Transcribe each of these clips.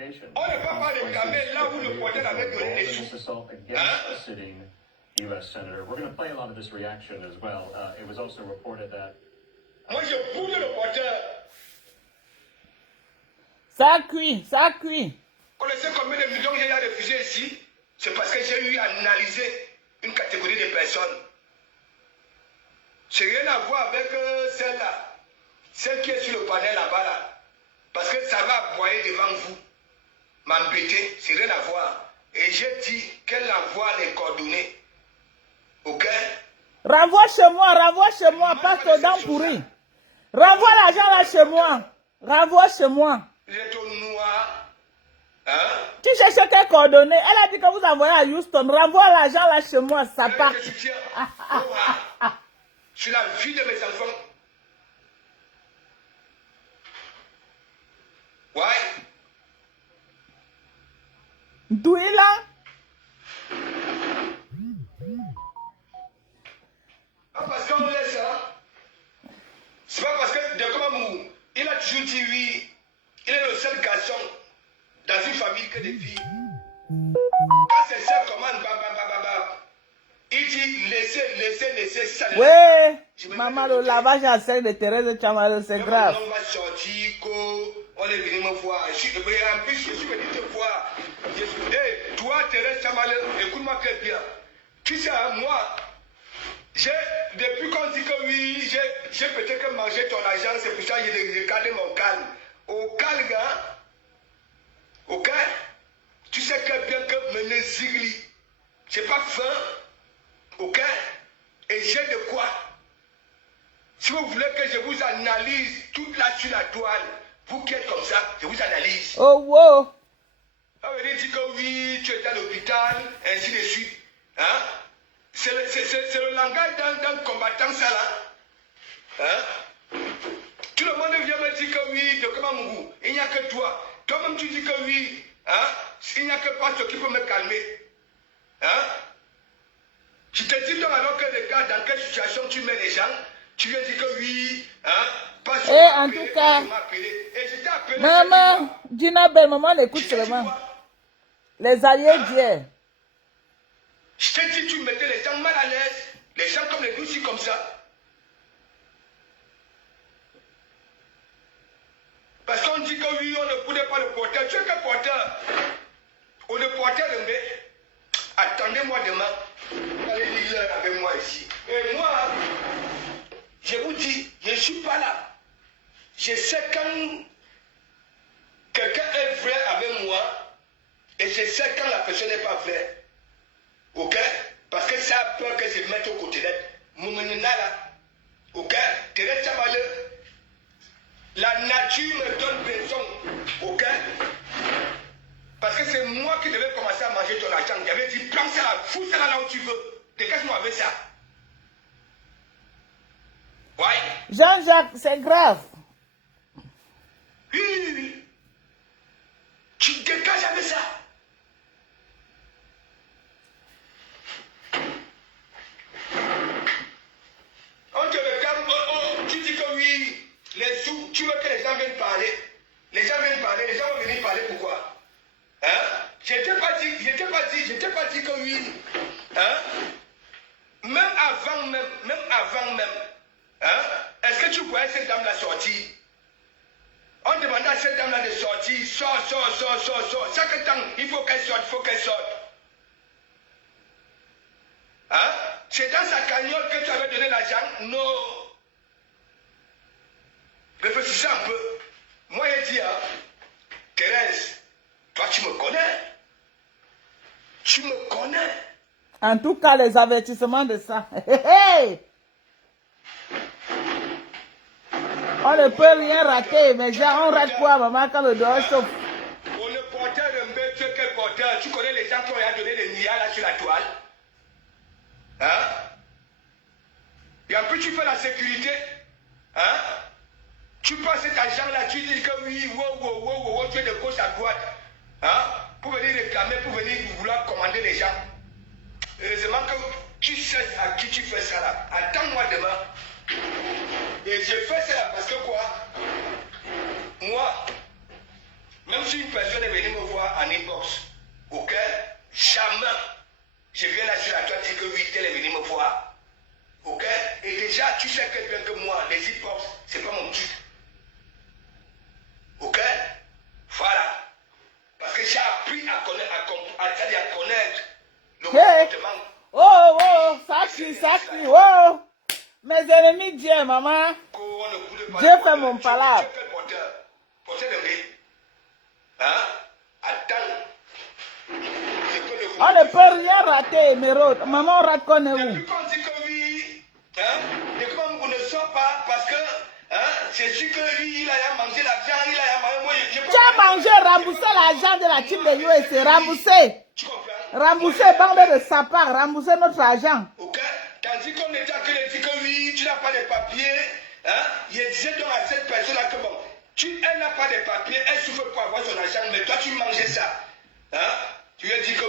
On ne peut pas réclamer là où le porteur avait donné les sous. U.S. Senator. We're going to play a lot of this reaction as well. It was also reported that. Moi, je pousse le porteur. Ça cuit, ça cuit. Vous connaissez combien de millions il y a réfugiés ici? C'est parce que j'ai eu à analyser une catégorie de personnes. C'est rien à voir avec celle-là. Celle qui est sur le panel là-bas là. Parce que ça va aboyer devant vous. M'embêter, c'est rien à voir. Et j'ai dit qu'elle envoie les coordonnées. Ok? Renvoie chez moi, passe aux dents pourries. Renvoie l'argent là chez moi. Renvoie chez moi. Il est au noir. Hein? Tu cherches tes coordonnées. Elle a dit que vous envoyez à Houston. Renvoie l'argent là chez moi, ça part. Je soutiens sur la vie de mes enfants. Ouais. D'où est là? Parce qu'on laisse ça. C'est pas parce que Dekomamou, il a toujours dit oui. Il est le seul garçon dans une famille que des filles. Quand ses soeurs commandent, il dit laissez ça. Ouais, maman, le lavage à sel de Thérèse Tchamalé, c'est grave. On va sortir, on est venu me voir. En plus, je suis venu te voir. Hey, toi, Thérèse Tchamalé, écoute-moi très bien. Tu sais, moi, depuis qu'on dit que oui, j'ai peut-être mangé ton argent, c'est pour ça que j'ai gardé mon calme. Au calme, gars, ok? Tu sais que bien que mener Zigli, j'ai pas faim, ok? Et j'ai de quoi? Si vous voulez que je vous analyse toute là sur la toile, vous qui êtes comme ça, je vous analyse. Oh, wow! On veut dire que oui, tu es à l'hôpital, ainsi de suite. Hein? C'est le langage d'un combattant, ça là. Hein? Tout le monde vient me dire que oui, de Kamamou, il n'y a que toi. Toi-même, tu dis que oui. Hein? Il n'y a que pas ce qui peut me calmer. Hein? Je te dis donc alors que les gars, dans quelle situation tu mets les gens, tu viens dire que oui. Hein? Pas sur En tout cas, maman, Dina Belle, maman, écoute seulement. Les alliés d'hier. Je t'ai dit, tu mettais les gens mal à l'aise, les gens comme les doucis comme ça. Parce qu'on dit que oui, on ne pouvait pas le porter. Tu es que porteur. On ne portait le mais. Attendez-moi demain. Allez lire avec moi ici. Et moi, je vous dis, je ne suis pas là. Je sais quand quelqu'un est vrai avec moi et je sais quand la personne n'est pas vraie. Ok? Parce que ça a peur que je mette au côté d'elle. Moumenina là. Ok? Thérèse Tchamalé. La nature me donne raison. Ok? Parce que c'est moi qui devais commencer à manger ton argent. J'avais dit, prends ça là, fous ça là où tu veux. Dégage-moi avec ça. Ouais? Jean-Jacques, c'est grave. Oui. Tu dégages avec ça. On te regarde, tu dis que oui, les sous, tu veux que les gens viennent parler. Les gens viennent parler, les gens vont venir parler pourquoi? Hein? Je t'ai pas dit que oui. Hein? Même avant même. Hein? Est-ce que tu voyais cette dame-là sortir? On demandait à cette dame-là de sortir, sort. Chaque temps, il faut qu'elle sorte, Hein? C'est dans sa cagnotte que tu avais donné l'argent? Non. Réfléchissez un peu. Moi, j'ai dit, hein, Thérèse, toi, tu me connais. Tu me connais. En tout cas, les avertissements de ça. Hey! On ne peut rien rater, mais genre, on rate quoi, maman, quand le dehors chauffe? On ne portait le mbé, tu es quel porteur? Tu connais les gens qui ont donné des milliards là sur la toile? Hein? Et en plus, tu fais la sécurité. Hein? Tu prends cet argent-là, tu dis que oui, wow, tu es de gauche à droite. Hein? Pour venir réclamer, pour venir vouloir commander les gens. Heureusement que tu sais à qui tu fais ça là. Attends-moi demain. Et je fais ça parce que quoi? Moi, même si une personne est venue me Hey. comportement. Oh, oh, ça crie, oh. Mes ennemis, Dieu, maman. Dieu fait mon palabre. Porteur de riz. Hein? Attends. On ne peut rien rater, Mérode. Maman, on rate qu'on est où? Depuis qu'on dit que oui, hein? Depuis qu'on ne sort pas, parce que hein? C'est sûr que lui, il a mangé l'argent, il a mangé. Moi, je Tu as mangé, remboursé l'argent de la team de USA, remboursé. Tu comprends? Remboursé, bande de sapins, remboursé notre argent. Ok? Tandis qu'on était à que dit que oui, tu n'as pas de papiers, hein? Il disait donc à cette personne-là que bon, elle n'a pas de papiers, elle souffre pour avoir son argent, mais toi tu mangeais ça. Hein? Tu lui as dit que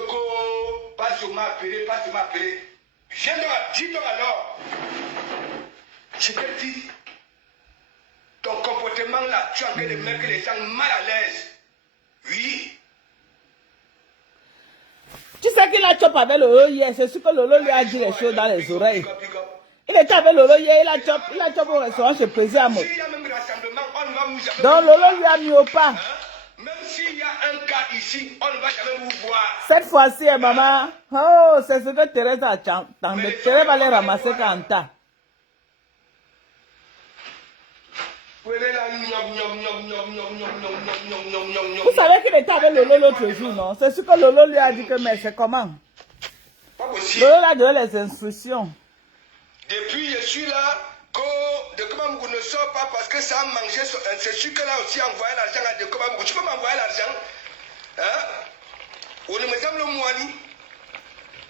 pas sur m'appeler, pas sur m'appeler. Dis donc alors, je te dis, ton comportement là, tu es en train de mettre les gens mal à l'aise. Oui. Tu sais qu'il a chopé avec Lolo hier, c'est sûr que Lolo lui a dit les choses dans les oreilles. Il était avec Lolo hier, il a chopé au restaurant chez Président Amo. Donc Lolo lui a mis au pas. Même s'il y a un cas ici, on ne va jamais vous voir. Cette fois-ci, maman, oh, c'est ce que Thérèse a tenté. Thérèse va les ramasser quand t'as. Vous savez qu'il était avec Lolo l'autre jour, non? C'est ce que Lolo lui a dit que, mais c'est comment? Pas possible. Lolo a donné les instructions. Depuis, je suis là, de comment vous ne sort pas parce que ça a mangé. C'est sûr que là aussi, envoyer l'argent à de comment tu peux m'envoyer l'argent? Hein? Ou ne me semble moi ni?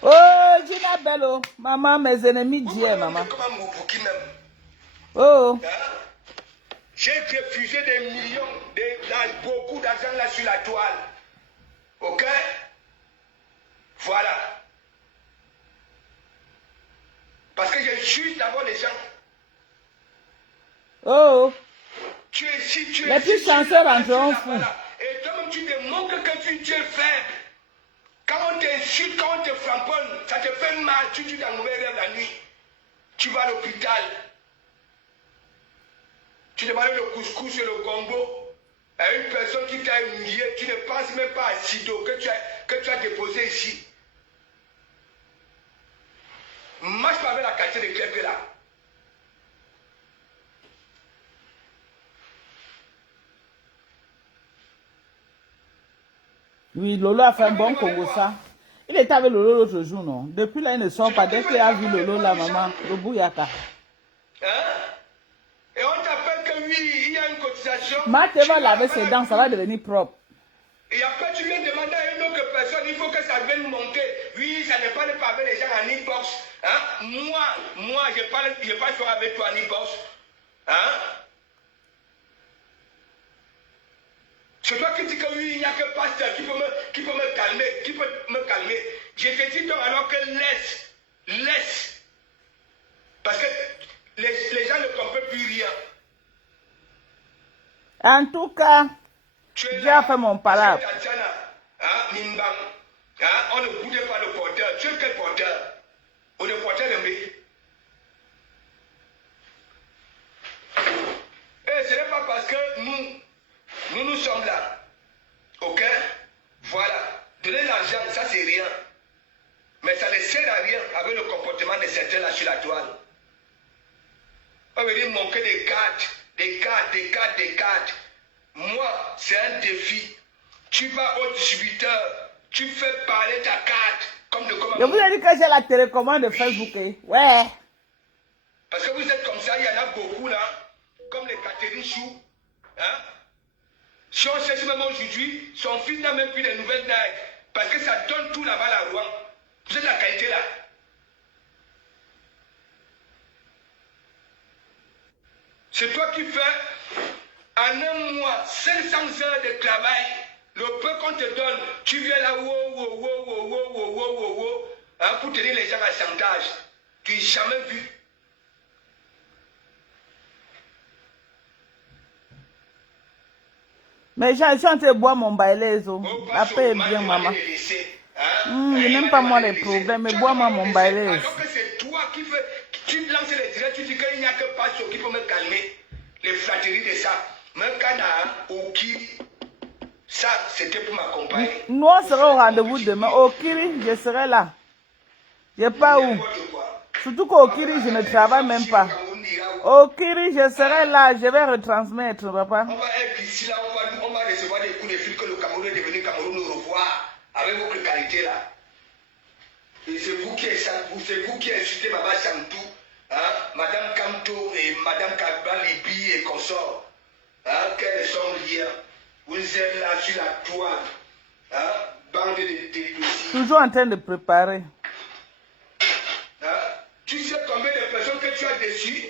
Oh, Gina Bello, maman, mes ennemis disent, maman. Oh. Hein? J'ai refusé des millions, beaucoup d'argent là sur la toile. Ok? Voilà. Parce que je juge d'abord les gens. Oh. Tu es ici, tu es les plus chanceux rentreront fous. Et toi-même, tu démontres que tu es faible. Quand on t'insulte, quand on te framponne, ça te fait mal. Tu dis dans mauvais rêve la nuit. Tu vas à l'hôpital. Tu demandes le couscous et le gombo à une personne qui t'a humilié. Tu ne penses même pas à Sido que tu as déposé ici. Marche pas avec la quartier de Clépé là. Oui, Lolo a fait un bon Congo ça. Il était avec Lolo l'autre jour, non? Depuis là, il ne sort pas. Dès qu'il a vu Lolo là, maman, le bouyaka. Hein? Et on t'appelle que oui, il y a une cotisation. Marthe va laver ses dents, ça va devenir propre. Et après, tu viens demander à une autre personne, il faut que ça vienne monter. Oui, ça n'est pas de parler les gens en inbox. Hein? Moi, je parle faire avec toi en inbox. Hein? C'est toi qui dis que oui, il n'y a que pasteur qui peut me calmer, Je te dis donc alors que laisse. Parce que les gens ne comprennent plus rien. En tout cas, j'ai fait mon palabre. On ne bougeait pas le porteur. Tu es quel porteur? On est porteur de mai. Et ce n'est pas parce que nous sommes là. Ok? Voilà. Donner l'argent, ça c'est rien. Mais ça ne sert à rien avec le comportement de certains là sur la toile. On veut dire manquer des cartes. Moi, c'est un défi. Tu vas au distributeur, tu fais parler ta carte comme de commande. Je vous ai dit que j'ai la télécommande de Facebook. Ouais. Parce que vous êtes comme ça, il y en a beaucoup là, comme les Catherine Chou. Hein? Si on cherche même aujourd'hui, son fils n'a même plus de nouvelles d'âge. Parce que ça donne tout là-bas à Rouen. Vous êtes la qualité là. C'est toi qui fais en un mois 500 heures de travail. Le peu qu'on te donne, tu viens là, hein, pour tenir les gens à chantage. Tu n'as jamais vu. Mais je suis en train de boire mon bailezo. La paix est bien, maman. Je n'aime pas moi les problèmes, mais bois-moi mon bailezo. Alors que c'est toi qui fais, tu lances les directs, tu dis qu'il n'y a que Pacho qui peut me calmer. Les flatteries de ça. Même quand au Kiri, ça c'était pour m'accompagner. Nous on sera au rendez-vous demain. Au Kiri, je serai là. Je sais pas où. N'importe quoi. Surtout qu'au Kiri, je ne travaille même pas. Au Kiri, je serai là, je vais retransmettre, papa. On va être ici, là, on va recevoir des coups de fil que le Cameroun est devenu Cameroun au revoir avec votre qualité là. Et c'est vous qui insultez Maman Santou, hein, Madame Kanto et Madame Kabba Libi et consorts. Hein, qu'elles sont liées. Vous êtes là sur la toile. Hein, bande de dossiers. Toujours en train de préparer. Hein, tu sais combien de personnes que tu as dessus?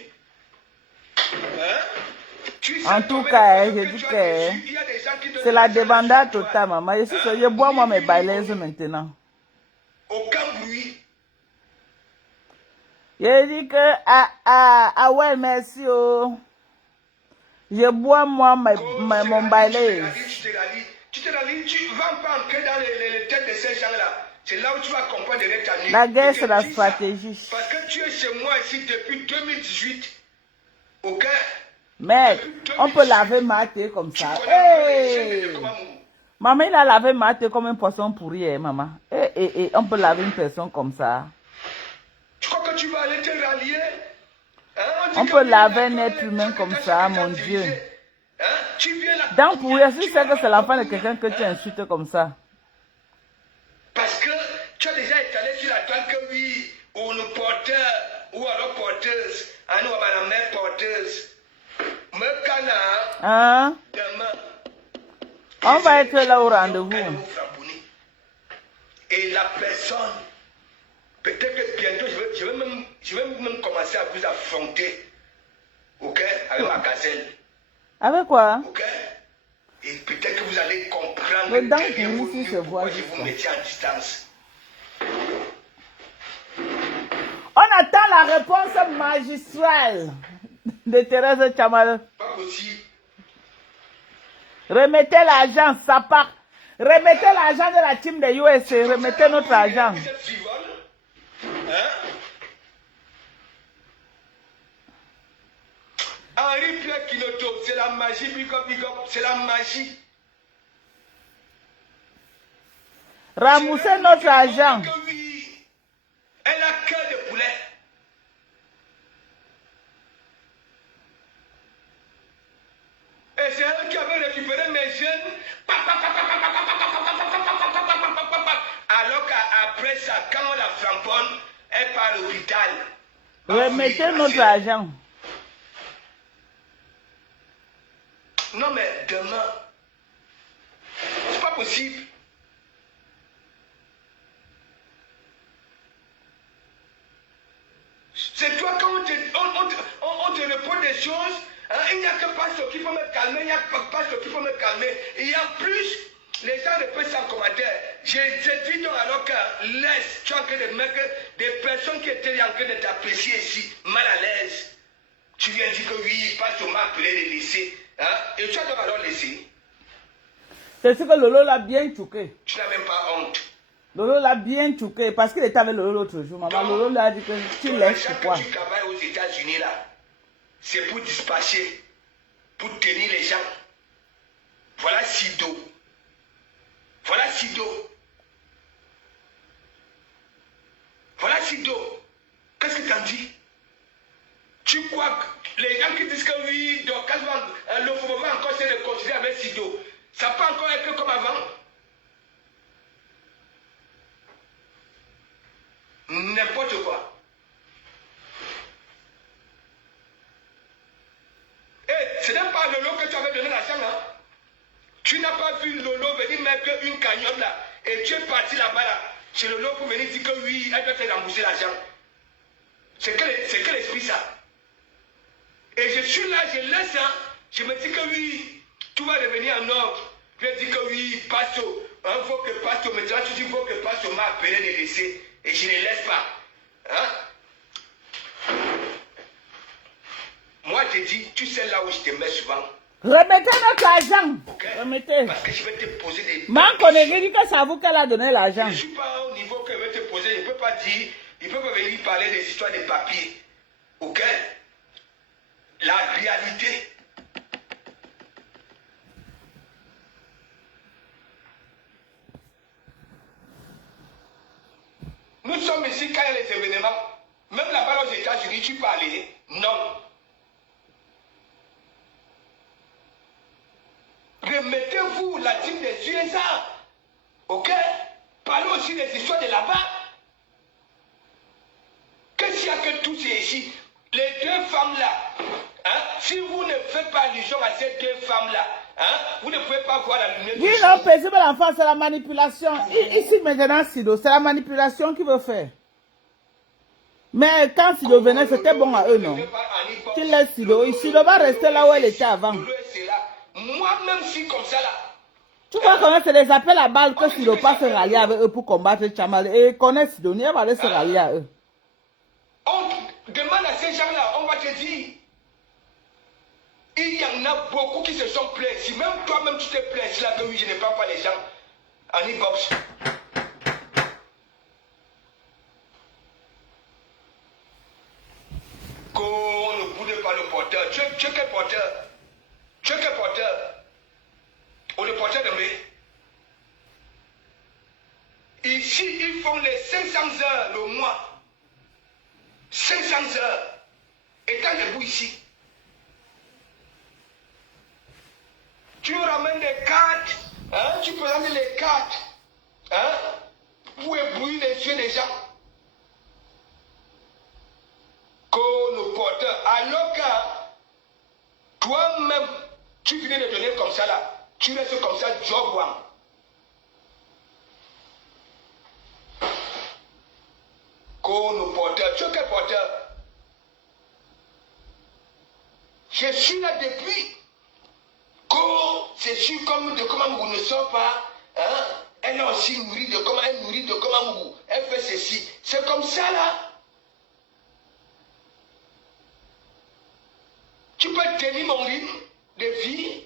En tout cas, je dis que c'est la débandade totale, maman. Je bois moi mes bailaises maintenant. Aucun bruit. Je dis que, ouais, merci, oh. Je bois moi mon bailaise. Tu te la lis, tu ne vas pas entrer dans les têtes de ces gens-là. C'est là où tu vas comprendre de ta nuit. La guerre, c'est la stratégie. Parce que tu es chez moi ici depuis 2018. Ok? Mais on peut laver ma thé comme ça. Hey! Maman, il a lavé ma thé comme un poisson pourri, hein, maman. On peut laver une personne comme ça. Tu crois que tu vas aller te rallier? Hein? On peut laver un être humain comme ça, mon Dieu. Hein? Tu viens là. Donc, pour rien, si c'est que c'est l'enfant de quelqu'un que tu insultes comme ça. Parce que tu as déjà étalé sur la toile que oui, ou le porteur, ou alors porteuse, ou la mère porteuse. Me cana, Hein? demain. On va être là au rendez-vous. Et la personne, peut-être que bientôt, je vais même commencer à vous affronter. Ok? Avec ma gazelle. Avec quoi? Ok? Et peut-être que vous allez comprendre Le dent derrière pour vos ici murs se voit pourquoi je juste vous là. mettais en distance. On attend la réponse magistrale de Thérèse Tchamal. Pas possible. Remettez l'argent, ça part. Remettez l'argent de la team de USA. Remettez notre argent. Hein? Henri Pierre Kinoto, c'est la magie, big up, c'est la magie. Ramassez notre argent. Oui. Elle a cœur de poulet. Et c'est elle qui avait récupéré mes jeunes. Alors qu'après ça, quand on la framponne, elle part à l'hôpital. Remettez notre argent. Non mais demain, c'est pas possible. C'est toi quand on te répond des choses, hein, il n'y a que pasteur qui peut me calmer, il n'y a que pasteur qui peut me calmer. Et en plus, les gens répondent sans commentaire. J'ai dit donc alors que laisse, tu es en train de mettre des personnes qui étaient en train de t'apprécier ici, mal à l'aise. Tu viens dire que oui, pasteur m'a appelé de laisser. Hein, et tu as donc alors laissé. C'est ce que Lolo l'a bien chouqué. Tu n'as même pas honte. Lolo l'a bien chouqué parce qu'il était avec Lolo l'autre jour. Maman, Lolo lui a dit que tu laisses quoi. Tu travailles aux États-Unis là, c'est pour dispatcher, pour tenir les gens. Voilà Sido. Voilà Sido. Voilà Sido. Qu'est-ce que tu en dis? Tu crois que les gens qui disent que oui, donc le gouvernement encore c'est de continuer avec Sido. Ça peut encore être comme avant. N'importe quoi. Et ce n'est pas Lolo que tu avais donné l'argent, hein? Tu n'as pas vu Lolo venir mettre une cagnotte là. Et tu es parti là-bas là, chez Lolo pour venir dire que oui, elle doit te rembourser l'argent. C'est quel esprit ça? Et je suis là, je laisse, hein, je me dis que oui, tout va revenir en ordre. Je dis que oui, Pasto, il faut que Pasto, maintenant tu dis qu'il faut que Pasto m'a appelé de laisser. Et je ne laisse pas. Hein? Moi, je dis, tu sais là où je te mets souvent. Remettez notre argent. Okay? Remettez. Parce que je vais te poser des... Man connaît dit que c'est à vous qu'elle a donné l'argent. Je ne suis pas au niveau que je vais te poser. Je ne peux pas dire, il ne peut pas venir parler des histoires de papier. Ok? La réalité. Nous sommes ici quand il y a les événements. Même là-bas aux États-Unis, tu peux aller. Non. Remettez-vous la team des USA. Ok? Parlez aussi des histoires de là-bas. Qu'est-ce qu'il y a que tout c'est ici? Les deux femmes-là, hein, si vous ne faites pas allusion à ces deux femmes-là, hein, vous ne pouvez pas voir la lumière. Oui, non, paisible l'enfant, c'est la manipulation. Ici, maintenant, Sido, c'est la manipulation qu'il veut faire. Mais quand Sido venait, c'était bon à eux, non? Tu laisses Sido. Sido va rester là où elle était avant. Moi-même, si comme ça, là. Tu vois comment c'est des appels à balles que Sido pas se rallier avec eux pour combattre Chamal. Et connaît Sido, il va aller se rallier à eux. On demande à ces gens-là, on va te dire. Il y en a beaucoup qui se sont plaints. Si même toi-même tu te plains, c'est là que oui, je ne prends pas les gens en e-box. Qu'on ne boude pas le porteur. Tu es quel porteur? Tu es quel porteur? Ou le porteur de mai? Ici, ils font les 500 heures le mois. 500 heures. Étant debout ici. Tu ramènes des cartes, hein? Tu présentes les cartes, hein? Pour éblouir les yeux des gens. Qu'on nous porte. Alors que toi-même, tu viens de donner comme ça là. Tu restes comme ça, job one. Qu'on nous porte. Tu es quel porteur? Je suis là depuis. C'est sûr comme de comment vous ne sort pas, hein? Elle est aussi nourrie de comment elle nourrit de comment vous. Elle fait ceci. C'est comme ça là. Tu peux tenir mon rythme de vie.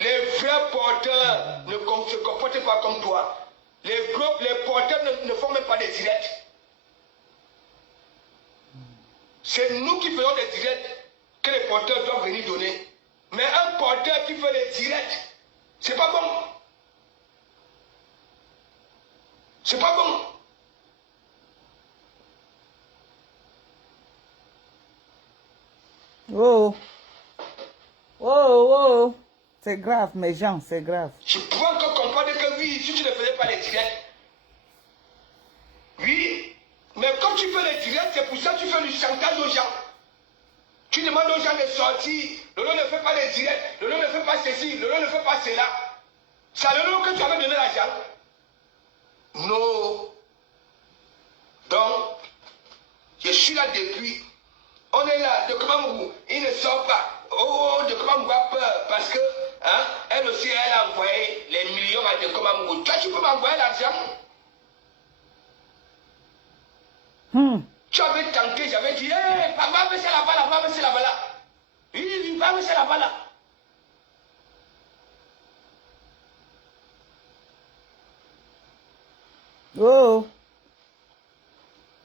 Les vrais porteurs ne se comportent pas comme toi. Les groupes, les porteurs ne font même pas des directs. C'est nous qui faisons des directs que les porteurs doivent venir donner. Mais un porteur qui fait des directs, c'est pas bon. C'est pas bon. Oh. Oh, oh. C'est grave, mes gens, c'est grave. Je pourrais encore comprendre que oui, si tu ne faisais pas les directs. Oui, mais comme tu fais les directs, c'est pour ça que tu fais du chantage aux gens. Tu demandes aux gens de sortir. Lolo ne fait pas les directs. Lolo ne fait pas ceci. Lolo ne fait pas cela. C'est à Lolo que tu avais donné l'argent. Non. Donc, je suis là depuis. On est là, de Komamou, il ne sort pas. Oh, de Komamou a peur parce que, hein, elle aussi, elle a envoyé les millions à de Komamou. Toi, tu peux m'envoyer l'argent? Tu avais tenté, j'avais dit, hé, va baisser la balle, va baisser la balle. Oui, va baisser la balle. Oh.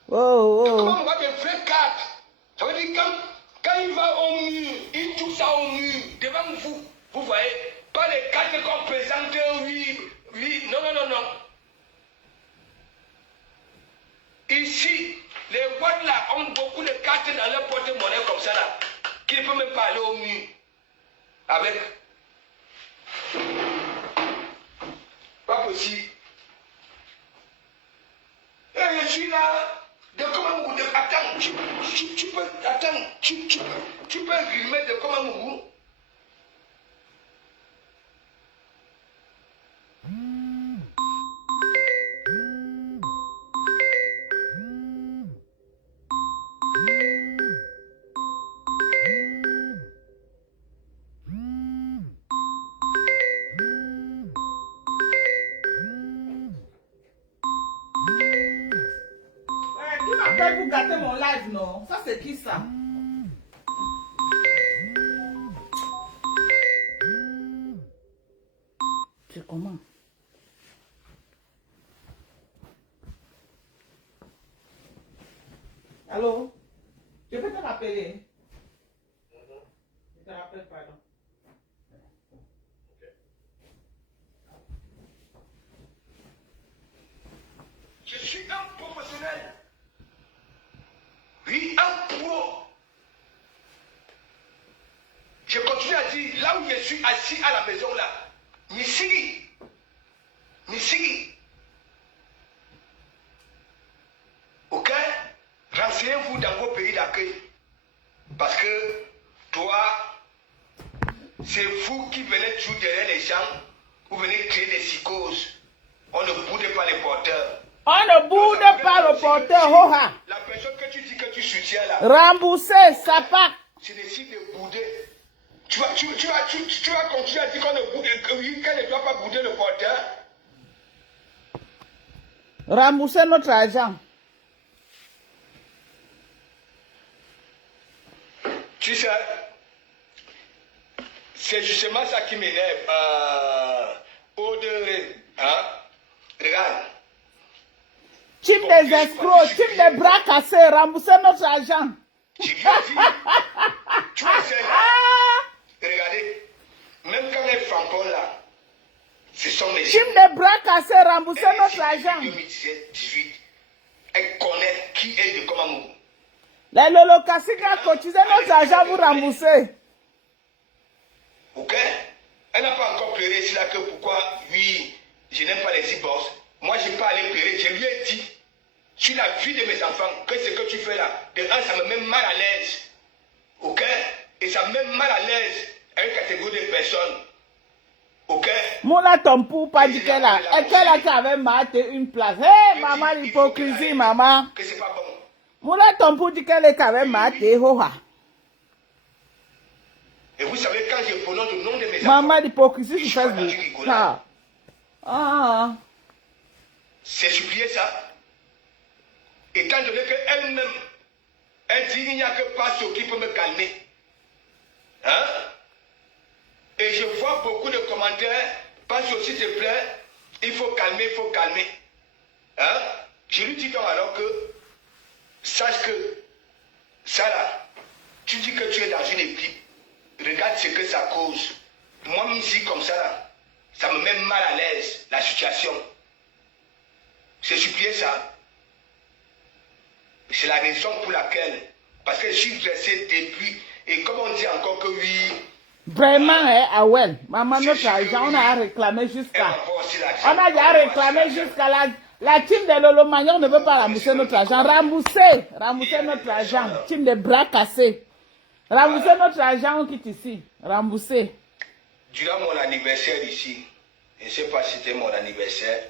Oh, oh. Comment on voit des vraies cartes? Ça veut dire quand il va au mur, il touche ça au mur, devant vous. Vous voyez? Pas les cartes qu'on présente, oui, oui, non, non, non, non. Ici, les Ouads là ont beaucoup de cartes dans leur porte-monnaie comme ça là, qui ne peuvent même pas aller au mur. Avec. Pas possible. Et je suis là. De comment vous. Attends, tu peux. Attends, tu peux rimer de comment vous. Vous gâtez mon live, non? Ça, c'est qui ça? C'est comment? Allô? Je peux te rappeler? Je suis un professionnel. Oui, un pro. Je continue à dire, là où je suis assis à la maison, là, Misiri. Ok? Renseignez-vous dans vos pays d'accueil. Parce que toi, c'est vous qui venez toujours derrière les gens, vous venez créer des psychoses. On ne boude pas les porteurs. On ne boude pas le porteur, hoha. La personne que tu dis que tu soutiens là, Rembourser, ça part. tu décides de bouder. Tu vas continuer à dire qu'on ne boude, qu'elle ne doit pas bouder le porteur. Rembourser notre argent. Tu sais, c'est justement ça qui m'énerve. Hein? Regarde. Type des escrocs, type des bras cassés, rembourser notre argent. Je lui ai dit, tu vois, c'est là. Regardez, même quand elle est franconne là, ce sont les gens. Type des bras cassés, rembourser notre argent. 2017-18, elle connaît qui est de Komamou. Les Lolo Kassi qui a cotisé notre argent pour rembourser. Ok? Elle n'a pas encore pleuré, c'est là que pourquoi, oui, je n'aime pas les e-boss. Moi, je n'ai pas allé pleurer. Je lui ai dit, sur la vie de mes enfants, que ce que tu fais là, de un, ça me met mal à l'aise. Ok? Et ça me met mal à l'aise à une catégorie de personnes. Ok? Moula Tompou, pas dit qu'elle a qui avait maté une place. Hé, maman, l'hypocrisie, maman. Que c'est pas bon. Moula Tompou dit qu'elle avait maté, hoha. Et vous savez, quand je prononce le nom de mes enfants, Maman, l'hypocrisie je sur suis pas dans une Facebook. rigolade. Ah. C'est supplier ça. Étant donné qu'elle-même, elle dit il n'y a que Passo qui peut me calmer. Hein? Et je vois beaucoup de commentaires. Passo, s'il te plaît, il faut calmer, il faut calmer. Hein? Je lui dis donc alors que, sache que, ça là, tu dis que tu es dans une équipe. Regarde ce que ça cause. Moi-même, ici, comme ça là, ça me met mal à l'aise, la situation. C'est supplier ça. C'est la raison pour laquelle, parce que je suis dressé depuis, et comme on dit encore que oui. Vraiment, hein, Awel. Maman, notre argent, on a réclamé jusqu'à. On a déjà réclamé jusqu'à la team de Lolo Magnon ne veut pas rembourser notre argent. Rembourser notre argent. Team de bras cassés. Rembourser notre argent, on quitte ici. Rembourser. Durant mon anniversaire ici, je ne sais pas si c'était mon anniversaire.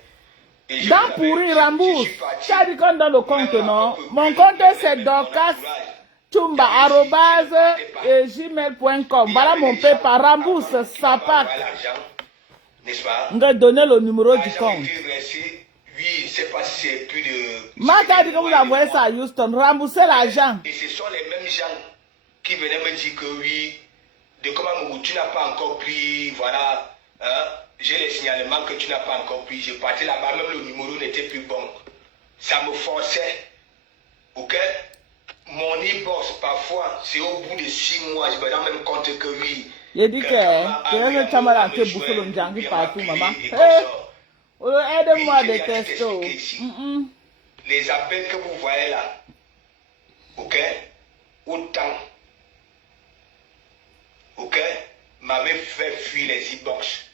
Dans pourri, rembourse. Tu as dit qu'on donne le compte, non? Mon compte, c'est Dorcas Tumba, @gmail.com. Voilà mon PayPal. Rembourse, ça part. On va donner le numéro du compte. Oui, je ne sais pas si c'est plus de. Marc a dit que vous envoyez ça à Houston. Remboursez l'argent. Et ce sont les mêmes gens qui venaient me dire que oui, de comment tu n'as pas encore pris, voilà. Hein? J'ai les signalements que tu n'as pas encore pris. Je partais là-bas, même le numéro n'était plus bon. Ça me forçait. Ok? Mon e-boss, parfois, c'est au bout de 6 mois, je me rends même compte que oui. Il dit que tu as mal à te bouffer le jangi partout, maman. Aide-moi à détester. Les appels que vous voyez là, ok? Autant, ok? M'avait fait fuir les e-box.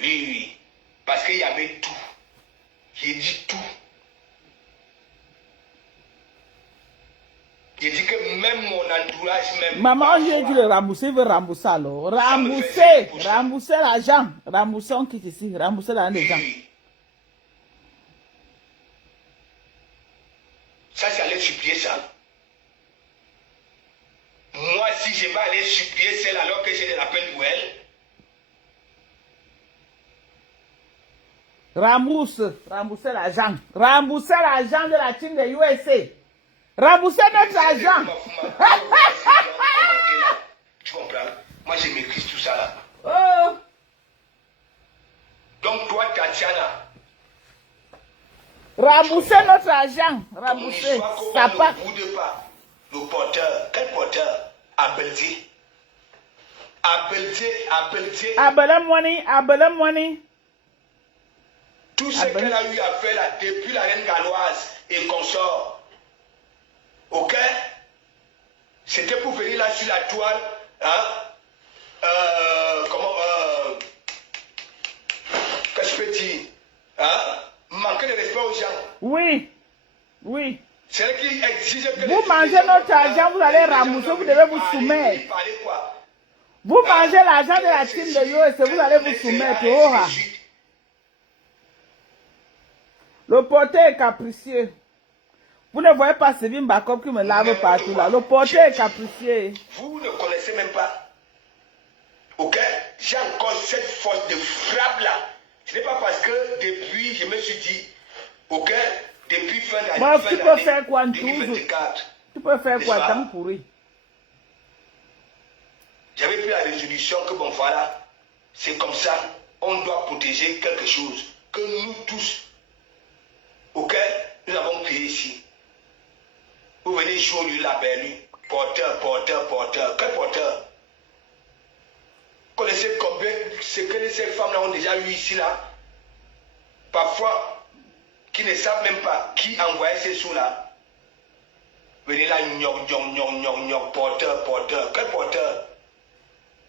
Oui, parce qu'il y avait tout. J'ai dit tout. J'ai dit que même mon entourage, même. Maman, j'ai dit le rembourser, il veut rembourser alors. Rembourser l'argent. Rembourser, on quitte ici. Rembourser l'argent des gens. Ça, c'est aller supplier ça. Moi, si je vais aller supplier celle alors que j'ai de la peine pour elle. Rembourser l'argent. Rembourser l'argent de la team de USA. Rembourser notre argent. Tu comprends? Moi, je maîtrise tout ça là. Oh. Donc, toi, Tatiana. Rembourser notre argent. Rembourser. Ça part. Ne boude pas. Le porteur. Quel porteur? À Belgique. Abelé-Moini. Tout ce qu'elle a eu à faire là, depuis la reine galloise et consort. Ok? C'était pour venir là sur la toile. Hein? Qu'est-ce que je peux dire? Hein? Manquer de respect aux gens. Oui. C'est elle qui exige que vous mangez notre argent, vous allez ramousser, vous devez vous soumettre. Vous mangez l'argent de la team de USC, vous allez vous soumettre. Le porteur est capricieux. Vous ne voyez pas Sevim Bakov qui me lave partout là. Le porteur est capricieux. Vous ne connaissez même pas. Ok? J'ai encore cette force de frappe là. Ce n'est pas parce que depuis, je me suis dit, ok? Depuis fin d'année. Bon, tu peux faire quoi en 2024. Tu peux faire quoi tant pourri? J'avais pris la résolution que bon voilà, c'est comme ça. On doit protéger quelque chose que nous tous, ok, nous avons créé ici. Vous venez jouer lui la belle, porteur. Quel porteur? Vous connaissez combien ce que ces femmes-là ont déjà eu ici là? Parfois, qui ne savent même pas qui envoyait ces sous-là. Venez là, porteur. Quel porteur?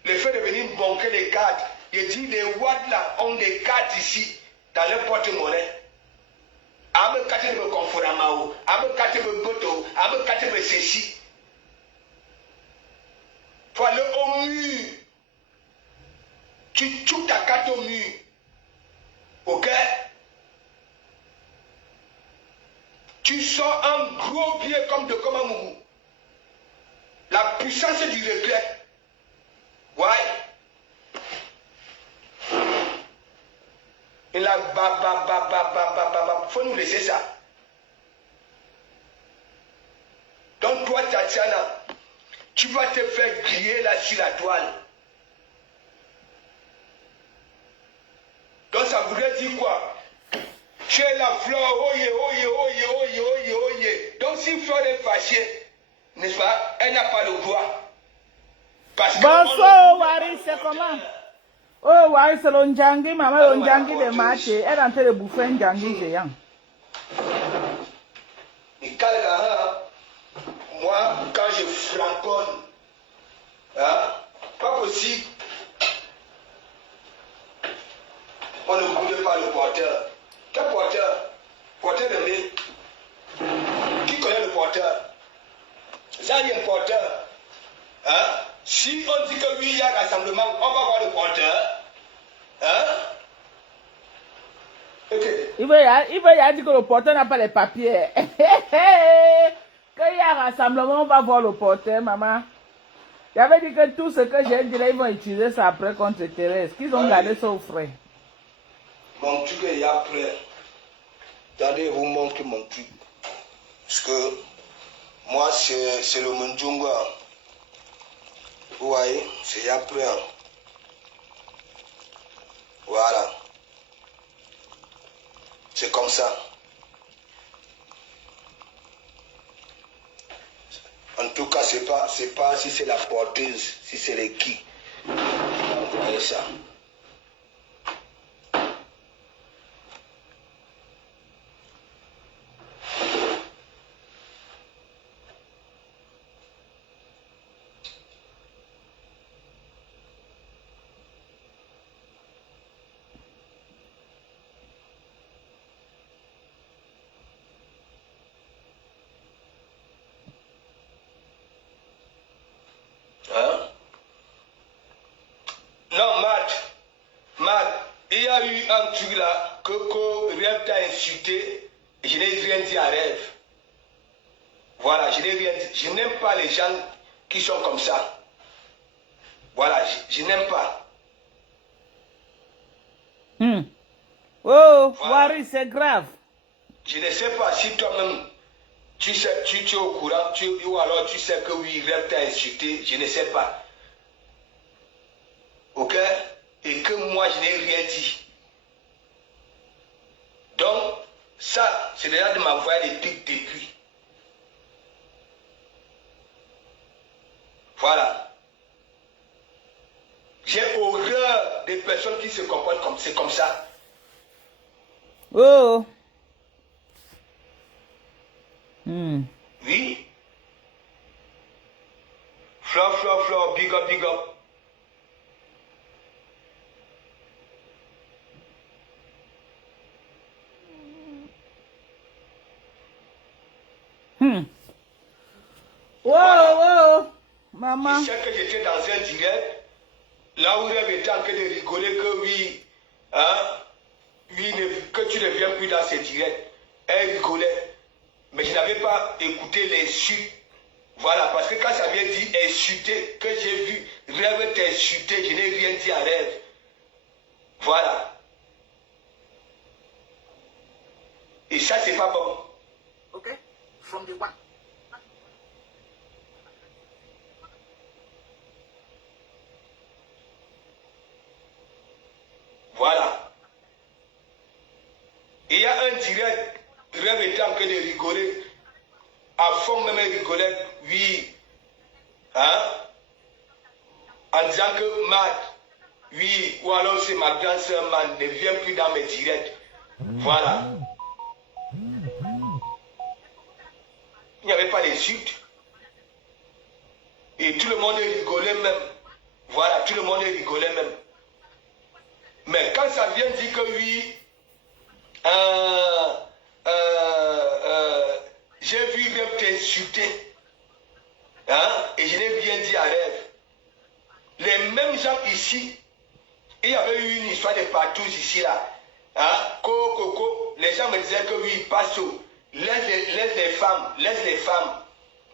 Le fait de venir banquer les cartes, je dis les Wads là ont des cartes ici, dans leur porte-monnaie. Abe kate me conforama, abe kate me boto, abe kate me ceci. Faut aller au mur. Tu tues ta carte au mur. Ok? Tu sors un gros pied comme de Komamougou. La puissance du regret. Ouais. Et là, faut nous laisser ça. Donc toi, Tatiana, tu vas te faire griller là sur la toile. Donc ça voudrait dire quoi? Tu es la fleur, oye. Donc si Fleur est fâchée, n'est-ce pas, elle n'a pas le droit. Bonsoir, Wari, c'est comment? Oh, Wari, c'est l'Onjangi, maman, l'Onjangi de Maché. Elle est en train de bouffer un Jangi géant. Moi, quand je franconne, hein, pas possible. On ne bouge pas le porteur. Quel porteur? Porteur de main. Qui connaît le porteur? Ça, il y a un porteur. Hein? Si on dit que oui, il y a un rassemblement, on va voir le porteur. Hein? Okay. Il va dire que le porteur n'a pas les papiers. Quand il y a un rassemblement, on va voir le porteur, maman. J'avais dit que tout ce que j'ai dit là, ils vont utiliser ça après contre Thérèse. Qu'ils ont gardé ça au frais. Mon truc est après. Attendez, vous montre mon truc. Parce que moi, c'est le Mundjunga. Vous voyez, c'est après. Voilà. C'est comme ça. En tout cas, c'est pas si c'est la porteuse, si c'est les qui. Vous voyez ça. Hein? Non, Matt, il y a eu un truc là que Rêve t'a insulté et je n'ai rien dit à Rêve. Voilà, je n'ai rien dit. Je n'aime pas les gens qui sont comme ça. Voilà, je n'aime pas. Oh, Voilà. Wari, c'est grave. Je ne sais pas si toi-même tu es au courant, ou alors tu sais que oui, Rêve t'a insulté, je ne sais pas. Ok? Et que moi, je n'ai rien dit. Donc, ça, c'est déjà de m'envoyer des pics depuis. Voilà. J'ai horreur des personnes qui se comportent comme ça. Oh. Oui. Fleur, big up, big up. Wow, maman. Je sais que j'étais dans un direct, là où Rêve était en train de rigoler que oui, hein, oui, que tu ne viens plus dans ces directs. Elle rigolait, mais je n'avais pas écouté les chutes. Voilà, parce que quand ça vient dire insulter, que j'ai vu Rêve t'insulter, je n'ai rien dit à Rêve. Voilà. Et ça, c'est pas bon. Okay? From the one. Voilà. Il y a un direct, Rêve était en train de rigoler. À fond, même elle rigolait, oui. Hein? En disant que Matt, oui, ou alors c'est ma grande sœur, man, ne vient plus dans mes directs. Voilà. Il n'y avait pas d'insulte. Et tout le monde rigolait même. Voilà, tout le monde rigolait même. Mais quand ça vient dire que oui, j'ai vu Rêve t'insulter, hein, et je n'ai rien dit à Rêve. Les mêmes gens ici, il y avait eu une histoire de partout ici là. Hein, Coco, les gens me disaient que oui, Passo, laisse les femmes.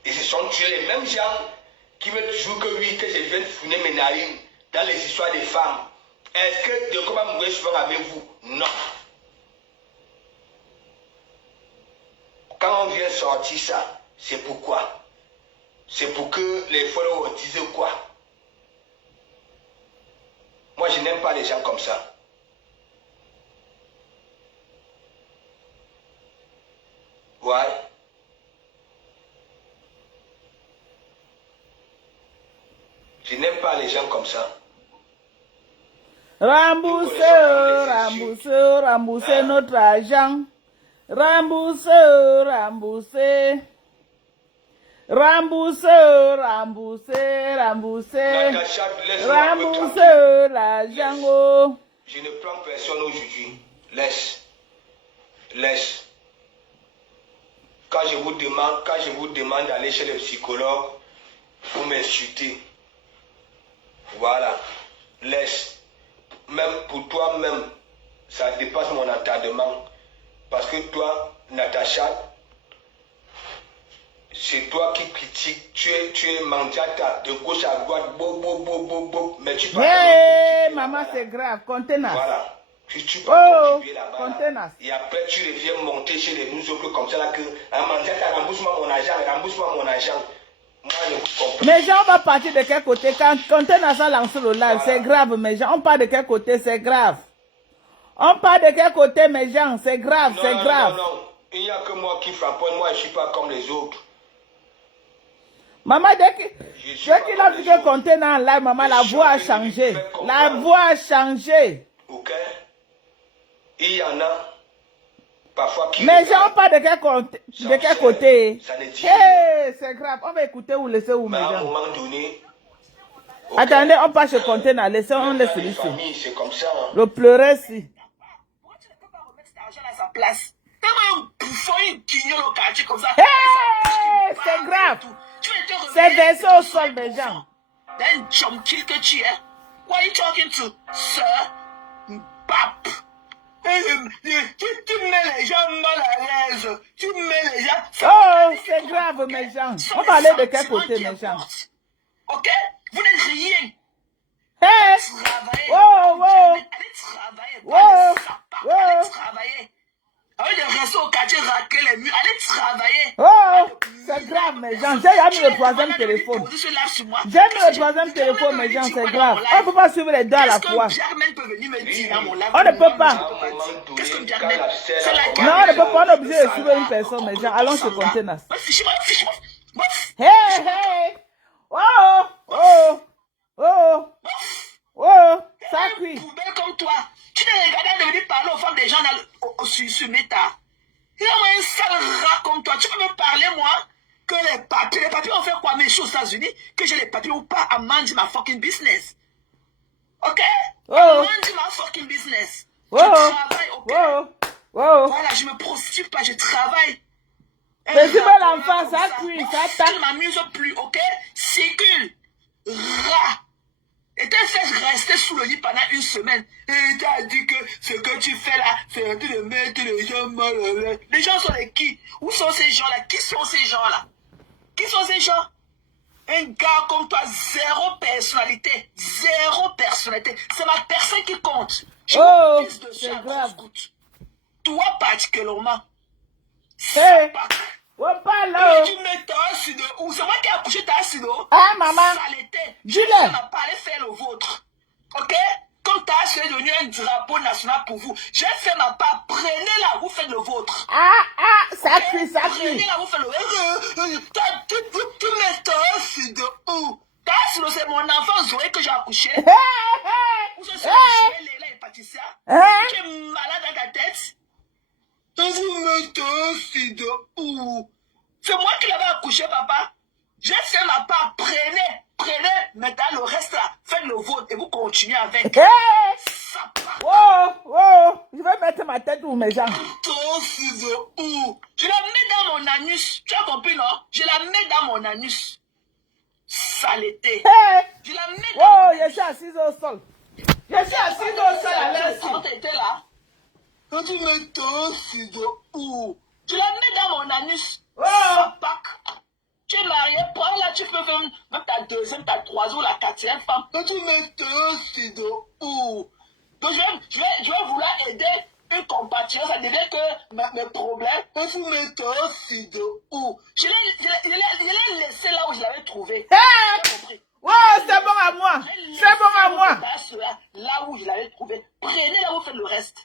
Et ce sont les mêmes gens qui veulent toujours que oui, que je vienne fouiner mes narines dans les histoires des femmes. Est-ce que de comment mourir souvent avec vous? Non. Quand on vient sortir ça, c'est pourquoi? C'est pour que les followers disent quoi? Moi, je n'aime pas les gens comme ça. Ouais. Je n'aime pas les gens comme ça. Rembourser notre argent. Rembourser. Natacha, laisse-moi un peu tranquille. Rembourser l'argent. Oh. Je ne prends personne aujourd'hui. Laisse. Quand je vous demande d'aller chez le psychologue, vous m'insultez. Voilà. Laisse. Même pour toi-même, ça dépasse mon entendement. Parce que toi, Natacha, c'est toi qui critiques. Tu es mandiata de gauche à droite. Mais tu parles. Hey, maman, c'est grave. Contenance. Voilà. Tu vas contribuer là-bas. Contenance. Et après, tu reviens monter chez les nous autres comme ça là que mandiata, rembourse-moi mon argent. Moi, je comprends. Mais gens, on va partir de quel côté? Quand Contenance a lancé le live, voilà. C'est grave, mes gens. On part de quel côté? C'est grave. On part de quel côté, mes gens? C'est grave, c'est grave. Non. Il n'y a que moi qui frappe. Moi, je ne suis pas comme les autres. Maman, dès qu'il a vu que Contenance en live, maman, la voix a changé. La voix a changé. Ok? Il y en a parfois qui... Mais gens, on part de quel côté? Ça ne dit hey, c'est grave. On va écouter ou laisser où, mes gens? à un moment donné... Okay. Attendez, on passe chez Contenance. On laisse celui-ci. C'est comme ça. Hein. Le pleurer, si. Pourquoi tu ne peux pas remettre cet argent à sa place? Tellement un bouffon, il guignole au quartier comme ça. Hey, c'est grave. C'est versé au sol, mes gens. Then jump kill que tu es. What are you talking to, sir? Bap. Tu mets les gens mal à l'aise. Tu mets les gens... Oh, c'est grave, mes gens. On va aller de quel côté, mes gens? Ok? Vous n'êtes rien. Hey! Travailler. Wow! Allez travailler. Allez travailler. Avec des restos au quartier, raquer les murs. Allez travailler. Oh! C'est grave, mes gens. J'ai mis le troisième téléphone. J'ai mis le troisième téléphone, mes gens. C'est grave. On ne peut pas suivre les deux à la fois. On ne peut pas. Qu'est-ce que Biarmel? Non, on ne peut pas. On est obligé de suivre une personne, mes gens. Allons chez Contenance. Hey! Oh! quoi, mais je suis aux États-Unis, que j'ai les papiers ou pas, à mind my fucking business. Ok? Mind my fucking business. Je travaille, ok? Voilà, je me prostitue pas, je travaille. Mais c'est pas l'enfant, ça cuit, ça tape. Je ne m'amuse plus, ok? Circule. Rat. Et t'as fait rester sous le lit pendant une semaine. Et t'as dit que ce que tu fais là, c'est de mettre les gens mal à l'aise. Les gens sont les qui? Où sont ces gens-là? Qui sont ces gens-là? Qui sont ces gens? Un gars comme toi, zéro personnalité. Zéro personnalité. C'est ma personne qui compte. Je me pisse dessus à grosse goutte. Toi particulièrement. Hey. Tu mets ta acide où? C'est moi qui ai accouché ta acide. Ah, maman. Saleté. Dis-le. Je n'ai pas allé faire le vôtre. Ok? Comme ta acide est devenu un drapeau national pour vous, j'ai fait ma part. Prenez-la, vous faites le vôtre. Ça crie, ça crie. Prenez-la, vous faites le vôtre. Tu mets ta acide où? Ta acide, c'est mon enfant Zoé que j'ai accouché. Où c'est ça? Léla et Patricia. Tu es malade dans ta tête? Vous mettez acide où? C'est moi qui l'avais accouché, papa. J'ai fait ma part. Prenez. Maintenant, le reste là, faites le vôtre et vous continuez avec. Ça part. Je vais mettre ma tête où mes jambes. Acide où? Je la mets dans mon anus. Tu as compris, non? Je la mets dans mon anus. Saleté. Je la mets dans mon je suis assise au sol. Je suis assise au sol à l'aise. Quand tu étais là, quand tu mets ton acide où? Je la mets dans mon anus. Tu es marié, prends là, tu peux faire même ta deuxième, ta troisième ou la quatrième femme. Quand tu mets ton acide où? Donc je vais vouloir aider une compatriote, ça devient que mes problèmes. Quand tu mets ton acide où? Je l'ai laissé là où je l'avais trouvé. C'est bon à moi. C'est bon à moi. Là où je l'avais trouvé. Prenez là où vous faites le reste.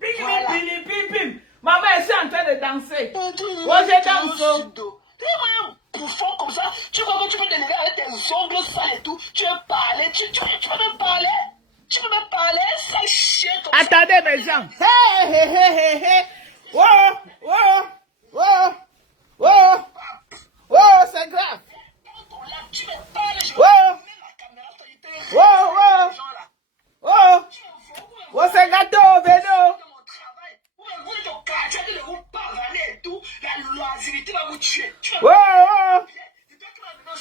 Pim. Maman, je suis en train de danser. Je danse. Tu es un bouffon comme ça. Tu crois que tu peux te lever avec tes ongles sales et tout. Tu veux parler. Tu peux me parler. Tu peux me parler. Ça chien comme ça. Attendez mes gens. C'est grave. Tu me parles. Je mets ma caméra. C'est gâteau, vélo. Vous êtes au quartier de vous parler et tout. La loisibilité va vous tuer.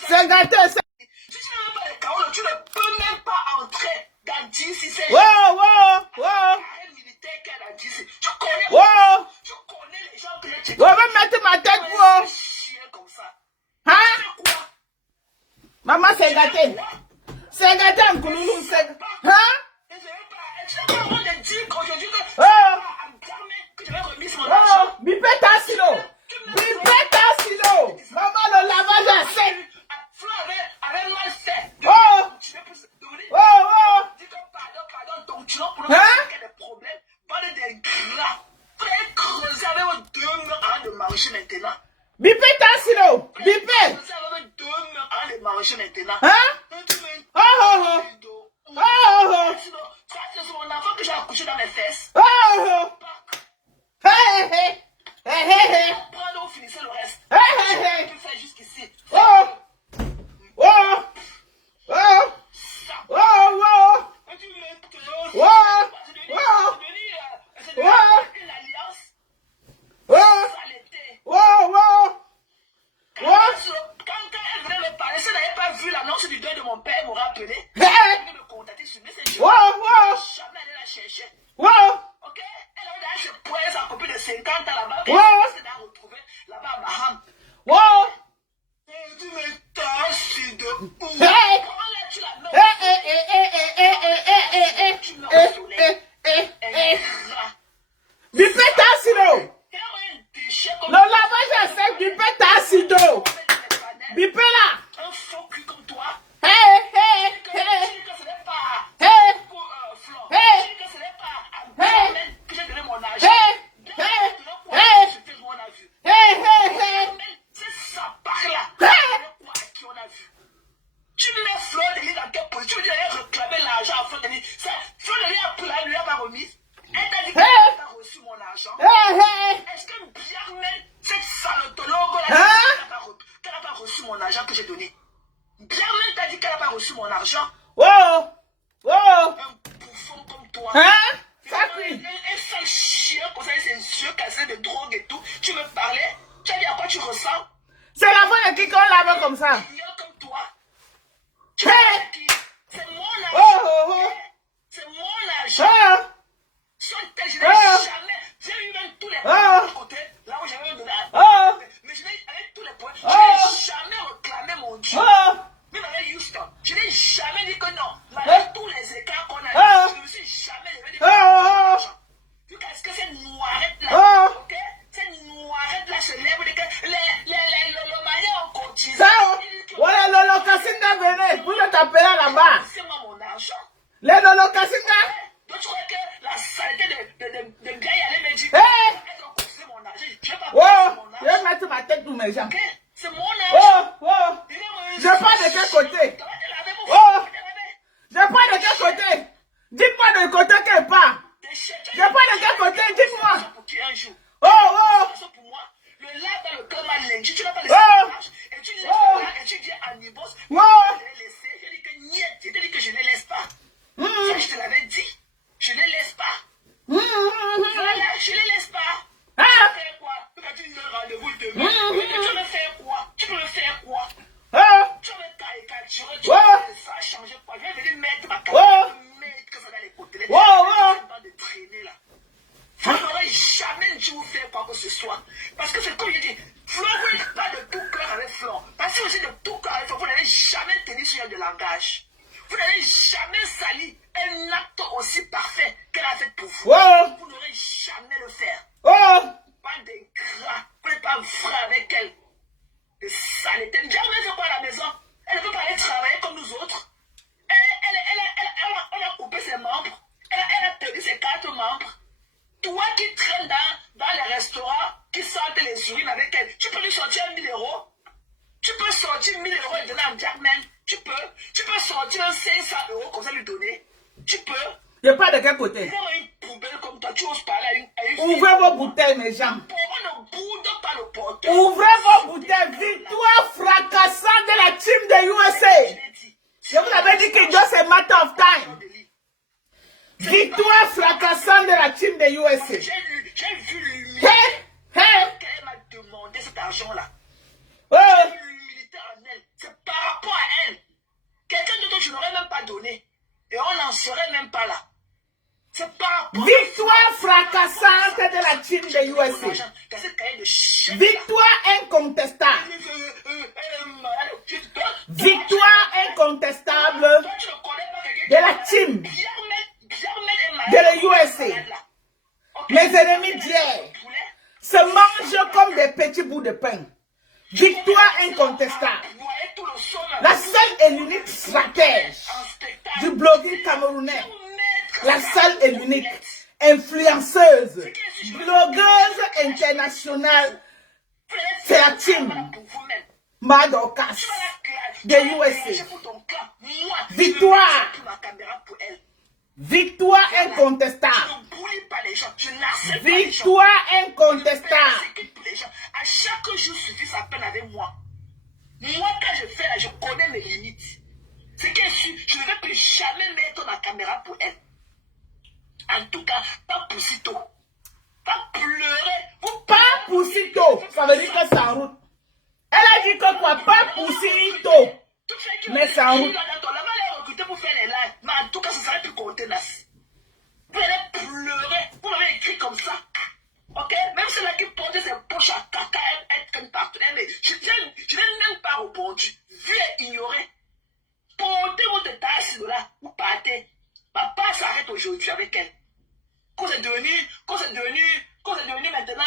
C'est gâteau. Si tu n'as pas les carreaux, tu ne peux même pas entrer dans DC. C'est carré militaire qui est dans DC. Tu connais les gens que je te dis. On va mettre ma tête pour. Chien comme ça. Maman, c'est gâté. C'est gâté en couloulou. C'est. Tu n'as pas le droit de dire qu'aujourd'hui que je vais remise mon argent. Bipé ta silo. Maman, le lavage est sec. Flo avait mal fait. Dis que pardon, donc tu n'as pour des problèmes. Parlez des gras. Vous allez creuser avec vos 2 mains avant de manger maintenant. Bipé ta silo. Bipé. Creuser avec vos 2 mains avant de manger maintenant. C'est mon enfant que j'ai accouché dans mes fesses. Prends-le ou finissez le reste. Tu fais jusqu'ici. C'est une alliance. Saleté. Quand elle venait me parler, si elle n'avait pas vu l'annonce du deuil de mon père, elle m'aurait appelé. Elle venait me contacter sur Messenger. Jamais aller la chercher. Ok? Elle avait d'ailleurs se poignée sa copine de 50 ans là-bas. Elle s'est retrouvée là-bas à Baham. Tu me tasses de où? Prends-la, tu la mets. Tu me mets au soleil. Bipé ta silo. Le lavage est sec. Bipé ta silo. Bipé là. Un faux cul comme toi. Hey. Que ce n'est pas pour Flore. Que ce n'est pas que j'ai donné mon argent. C'est ce qu'on a vu. C'est ça par là. Qui on a vu. Tu l'argent. Oh! Oh! Un bouffon comme toi. Hein? Ça Un crie. sale chien comme ça, ses yeux cassés de drogue et tout. Tu me parlais? Tu as dit à quoi tu ressembles? C'est la fois de qui qu'on lave comme ça. Chien comme toi. Tu Hey! sais qui? C'est mon argent. Oh, oh, oh. C'est mon argent. Oh! Sur le tel, je n'ai Ah. jamais. J'ai eu même tous les Ah. points de côté, là où j'avais donné à. Ah. Mais je n'ai, avec tous les points, je Ah. n'ai jamais réclamé mon Dieu. Oh! Même avec Houston, je n'ai jamais dit que non. Ah. Malgré tous les écarts qu'on a Ah. eu, je ne me suis jamais levé dit Ah. que est-ce que cette noirette là, Ah. ok? Cette noirette là se lève et dit que le mari ont cotisé. Ça, voilà, Lolo Kassinga venez. Vous le tapez là-bas. C'est moi mon argent. Les Lolo Kassinga. Donc tu crois que la saleté de gars y allait me dire que Hey. elles ont cotisé mon argent. Je vais pas Oh! cotiser mon Je vais argent. mettre ma tête sous mes jambes. Ok? C'est mon argent. Oh! Oh! Je parle de quel côté? Oh! Oh! Je parle de quel côté? Dites-moi de côté qu'elle part. Je parle de quel côté? Dites-moi. Oh! Oh! Pour moi, le lac dans le cœur m'a lynché. Tu n'as pas laissé Oh! le lâche. Et tu laisses Oh! le lac et tu dis à Nibos. Oh! Je l'ai laissé. Je dis que niet. Je te dis que je ne les laisse pas. Ça, je te l'avais dit. Je ne les laisse pas. Voilà, je ne les laisse pas. Tu Ah! peux faire quoi? Tu vas dire rendez-vous demain. Tu peux me faire quoi? Tu peux me faire quoi? Oh! Tu vas me caricaturer. Tu Ouais. vas faire ça, changer quoi? Je vais venir mettre ma Ouais. carte. Mettre ça dans les côtés. Ouais, ouais. C'est pas de traîner là. Vous n'aurez jamais dû vous faire quoi que ce soit. Parce que c'est comme je dis, Flore, vous n'êtes pas de tout cœur avec Flore. Parce que vous êtes de tout cœur avec Flore, vous n'avez jamais tenu ce genre de langage. Vous n'avez jamais sali un acte aussi parfait qu'elle a fait pour vous. Ouais. Vous n'aurez jamais le faire. Oh! Pas d'ingrat. Vous n'êtes pas vrai avec elle. De saleté. Déjà, on ne fait pas à la maison. Elle ne peut pas aller travailler comme nous autres. Elle a coupé ses membres. Elle a tenu ses 4 membres. Toi qui traînes dans les restaurants, qui sentent les urines avec elle, tu peux lui sortir 1000 euros. Tu peux sortir 1000 euros et donner à Jackman. Tu peux sortir 500 euros comme ça lui donner. Tu peux. Je parle de quel côté? Dans une poubelle comme toi, tu oses parler à une Ouvrez vos bouteilles, mes gens. on ne boude pas le porteur. Ouvrez vos bouteilles. Victoire fracassante de la team de USA. Je vous avais dit que just a matter of time. Victoire fracassante de la team de USA. J'ai vu l'humilité Hey! qu'elle m'a demandé cet argent-là. Oh! J'ai vu l'humilité en elle. C'est par rapport à elle. Quelqu'un d'autre, je n'aurais même pas donné. Et on n'en serait même pas là. C'est par rapport à Victoire fracassante de la team de USA. Victoire incontestable. Victoire incontestable de la team de la USA. Mes ennemis d'hier se mangent comme des petits bouts de pain. Victoire incontestable. La seule et l'unique stratège du blogging camerounais. La seule et l'unique influenceuse, blogueuse internationale, c'est la team Madokas de USA. Victoire. Victoire incontestable. Victoire incontestable. À chaque jour suffit sa peine avec moi. Moi, quand je fais là, je connais mes limites. C'est qu'elle suit, je ne vais plus jamais mettre ma caméra pour elle. En tout cas, pas pour si tôt. Pas pleurer. Pas pour si tôt. Ça veut dire que c'est en route. Elle a dit que quoi? Pas pour si tôt. Mais c'est en route. La main est recrutée pour faire les lives. Mais en tout cas, ça serait plus contenace. Vous allez pleurer. Vous m'avez écrit comme ça. Ok? Même celle-là qui porte ses poches à caca, elle traîne partout. Mais je n'ai même pas répondu. Vu et ignoré. Portez votre tasse de là. Vous partez. Papa s'arrête aujourd'hui avec elle. Quand c'est devenu maintenant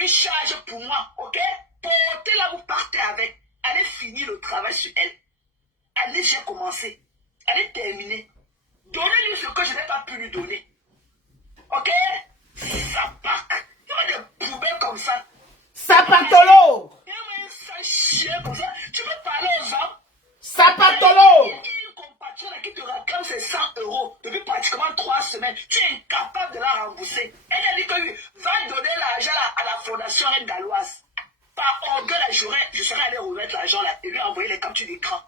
une charge pour moi. Ok? Portez-la, vous partez avec. Allez finir le travail sur elle. Allez, j'ai commencé. Allez terminer. Donnez-lui ce que je n'ai pas pu lui donner. Ok? Ça part. Il y a des poubelles comme ça. Sapatolo. Il y a un sale chien comme ça. Tu peux parler aux hommes. Sapatolo. Il y a une compatriote qui te réclame ses 100 euros depuis pratiquement 3 semaines. Tu es incapable de la rembourser. Elle a dit que va donner l'argent à la fondation Reine Galloise. Par orgueil, je serais allé remettre l'argent là et lui envoyer les captures d'écran.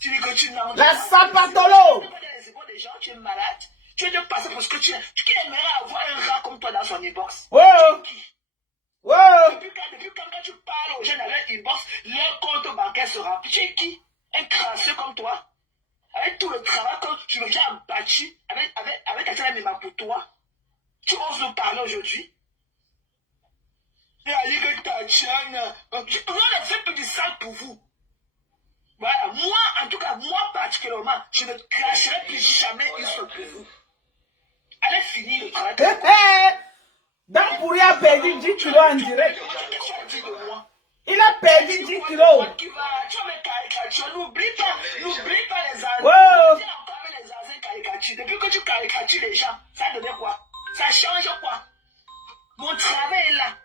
Tu dis que tu n'en La sapatolo. des épaules des gens, tu es malade. Tu es de passer parce que tu aimerais avoir un rat comme toi dans son inbox. Wow. Wow. Depuis quand tu parles aux gens dans leur inbox, leur compte bancaire se remplit. Tu es qui? Un crasseux comme toi? Avec tout le travail que je me suis abattu avec un salaire minimum pour toi. Tu oses nous parler aujourd'hui? Et à dire que Tatiana, on ne fait plus du sale pour vous. Voilà, moi, en tout cas, moi particulièrement, je ne cracherai plus jamais une seule pour vous. Allez finir le travail. Dan Pourri a perdu 10 kilos en direct. Il a perdu 10 kilos. Tu vas me caricaturer. N'oublie pas les anciens. Wow. Viens encore avec les anciens caricatures. Depuis que tu caricatures les gens, ça donne quoi? Ça change quoi? Mon travail est là.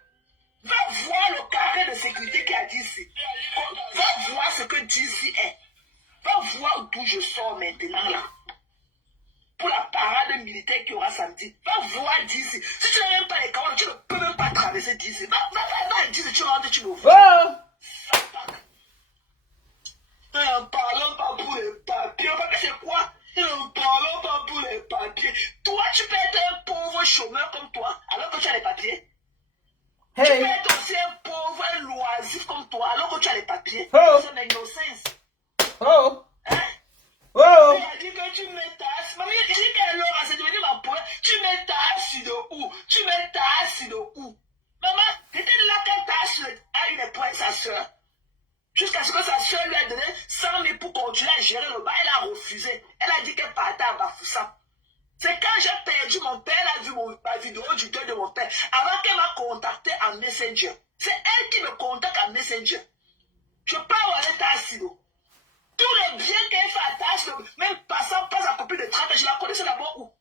Va voir le carré de sécurité qu'il y a d'ici. Va voir ce que d'ici est. Va voir d'où je sors maintenant là. Pour la parade militaire qu'il y aura samedi. Va voir d'ici. Si tu n'as même pas les carottes, tu ne peux même pas traverser d'ici. Va d'ici, tu rentres, tu me vois. Ne parlons pas pour les papiers. C'est quoi? Ne parlons pas pour les papiers. Toi, tu peux être un pauvre chômeur comme toi, alors que tu as les papiers. Tu peux être aussi un pauvre loisif comme toi, alors que tu as les papiers. C'est une innocence. Hein? Il a dit que tu mets ta asse. Maman, il dit qu'elle aura, c'est devenu ma poule. Tu mets ta asse de où? Tu mets ta asse de où? Maman, c'était là qu'elle t'a asse a eu les points, sa soeur. Jusqu'à ce que sa soeur lui a donné 100 000 pour continuer à gérer le bas. Elle a refusé. Elle a dit qu'elle partait à Bafoussam. C'est quand j'ai perdu mon père, elle a vu ma vidéo du deuil de mon père. Avant qu'elle m'a contacté en Messenger. C'est elle qui me contacte en Messenger. Je parle avec ta Asido. Tout le bien qu'elle fait à Tasse, même passant par sa copine de 30 ans, je la connaissais d'abord où?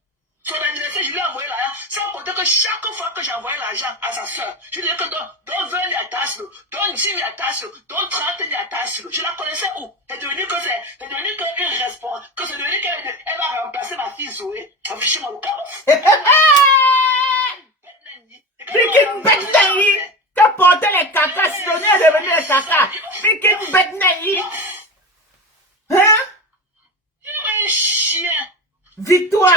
Son anniversaire, je lui ai envoyé l'argent. Sans compter que chaque fois que j'ai envoyé l'argent à sa soeur, je lui ai dit que donne 20 000 à Tasse, donne 10 000 à Tasse, donne 30 000 à Tasse. Je la connaissais où? C'est devenu que c'est devenu qu'une réponse, que c'est devenu qu'elle va remplacer ma fille Zoé. Affichez-moi le carreau. Pikin Betnaï, t'as porté les cacas, Sidonie est devenu les cacas. Pikin Betnaï. Hein? Un chien. Victoire.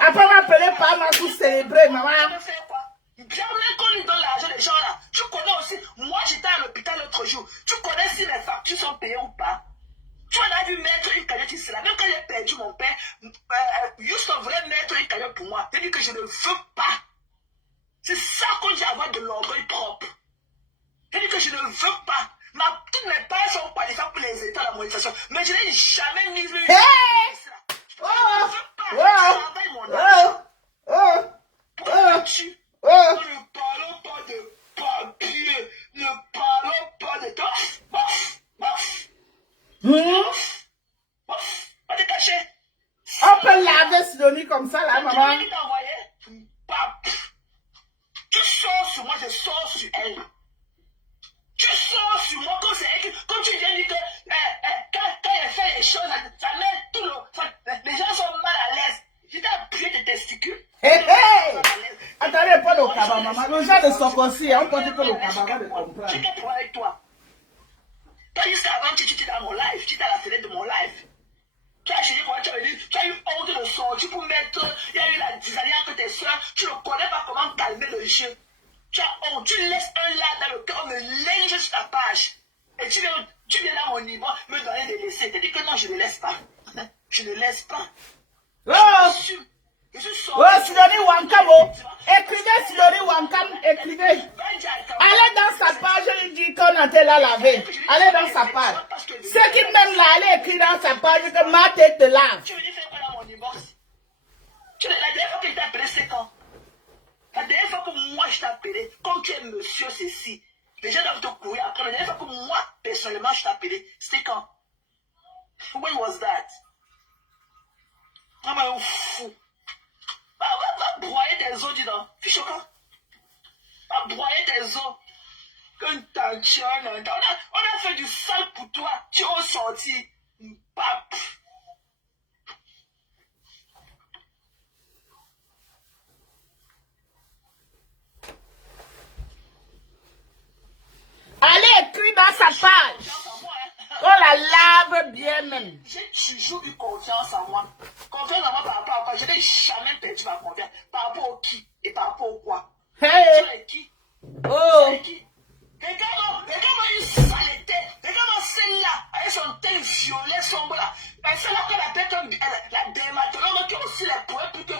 Après, on va appeler par ma pour célébrer, maman. Jamais qu'on lui donne l'argent des gens là. Tu connais aussi, moi j'étais à l'hôpital l'autre jour. Tu connais si mes factures sont payées ou pas. Tu en as vu mettre une cagnotte ici là. Même quand j'ai perdu mon père, Houston voulait mettre une cagnotte pour moi. Il dit que je ne veux pas. C'est ça qu'on dit avoir de l'orgueil propre. Il dit que je ne veux pas. Toutes mes parents sont qualifiés pour les états de la monétisation. Mais je n'ai jamais mis une. Je ne veux pas. Je travaille mon argent. Pourquoi tu ne parlons pas de papier. Ne parlons pas de temps. Pas te cacher. On peut laver Sidonie comme ça là, maman. Tu sors sur moi, je sors sur elle. Tu sors sur moi comme c'est elle. Comme tu viens dire que quand elle fait les choses, ça met tout le. Les gens sont mal à l'aise. Je t'ai appuyé tes testicules. Attendez, pas le cabas, maman. Le genre de Sokosi, on peut dire que le cabas va le comprendre. Je t'ai pour avec toi. Toi, jusqu'à avant, tu étais dans mon live. Tu étais à la fenêtre de mon live. Tu as chéri, tu as dit, tu as eu honte de sortir pour mettre. Il y a eu la dizaine que tes soeurs. Tu ne connais pas comment calmer le jeu. Tu as honte. Tu laisses un là dans le cœur, on me linge sur ta page. Et tu viens à mon niveau me donner des laissés. Tu dis que non, je ne laisse pas. Je ne laisse pas. Sidonie Wankam, écrivez Sidonie Wankam, écrivez. Allez dans sa page, il dit qu'on a été là lavé. Allez dans sa page. Ceux qui même là, allez écrire dans sa page que ma tête te lave. Tu veux dire faire quoi dans mon inbox? La dernière fois que je t'ai appelé, c'est quand? La dernière fois que moi je t'ai appelé, comme tu es monsieur ceci, les gens doivent te courir après. La dernière fois que moi, personnellement, je t'ai appelé, c'était quand? When was that? Ah, mais on fou. Va broyer tes os, dis donc. Fiche au camp. Va broyer tes os. Quand t'as tiens, on a fait du sale pour toi. Tu es sorti. Pape. Allez écrire dans sa page. On la lave même. J'ai toujours eu confiance en moi. Confiance en moi par rapport à quoi? Je n'ai jamais perdu ma confiance. Par rapport au qui et par rapport au quoi. Hey! Tu es qui? Oh! Tu es qui? Regarde-moi une saleté. Regarde-moi celle-là, avec son teint violet sombre là. Celle-là qu'on appelle comme la dermatologue qui a aussi les poètes plus que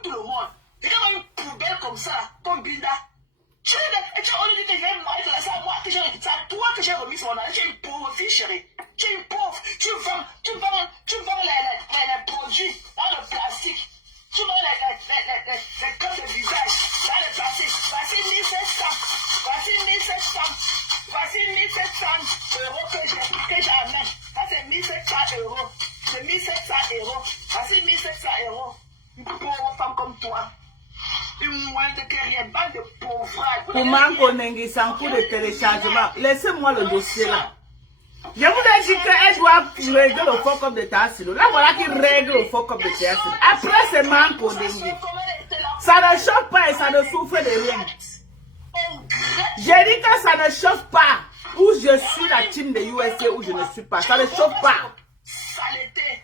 tout le monde. Regarde-moi une poubelle comme ça, là, comme Binda. Tu as dit que je vais me marier, c'est à moi que c'est à toi que j'ai remis mon argent. Tu es une pauvre fille, chérie. Tu es une pauvre. Tu vends les produits dans le plastique. Tu vends les crèmes de visage dans le plastique. Voici 1700. Voici 1700. Voici 1700 euros que j'amène. Ça, c'est 1700 euros. C'est 1700 euros. Voici 1700 euros. Une pauvre femme comme toi. Comment Konengi sans coup de téléchargement? Laissez-moi le dossier là. Je vous ai dit qu'elle doit régler le fuck up de Tassilo. Là voilà qui règle le fuck up de Tassilo. Après c'est Man Konengi. Ça ne chauffe pas et ça ne souffre de rien. J'ai dit que ça ne chauffe pas. Ou je suis la team de USA ou je ne suis pas. Ça ne chauffe pas.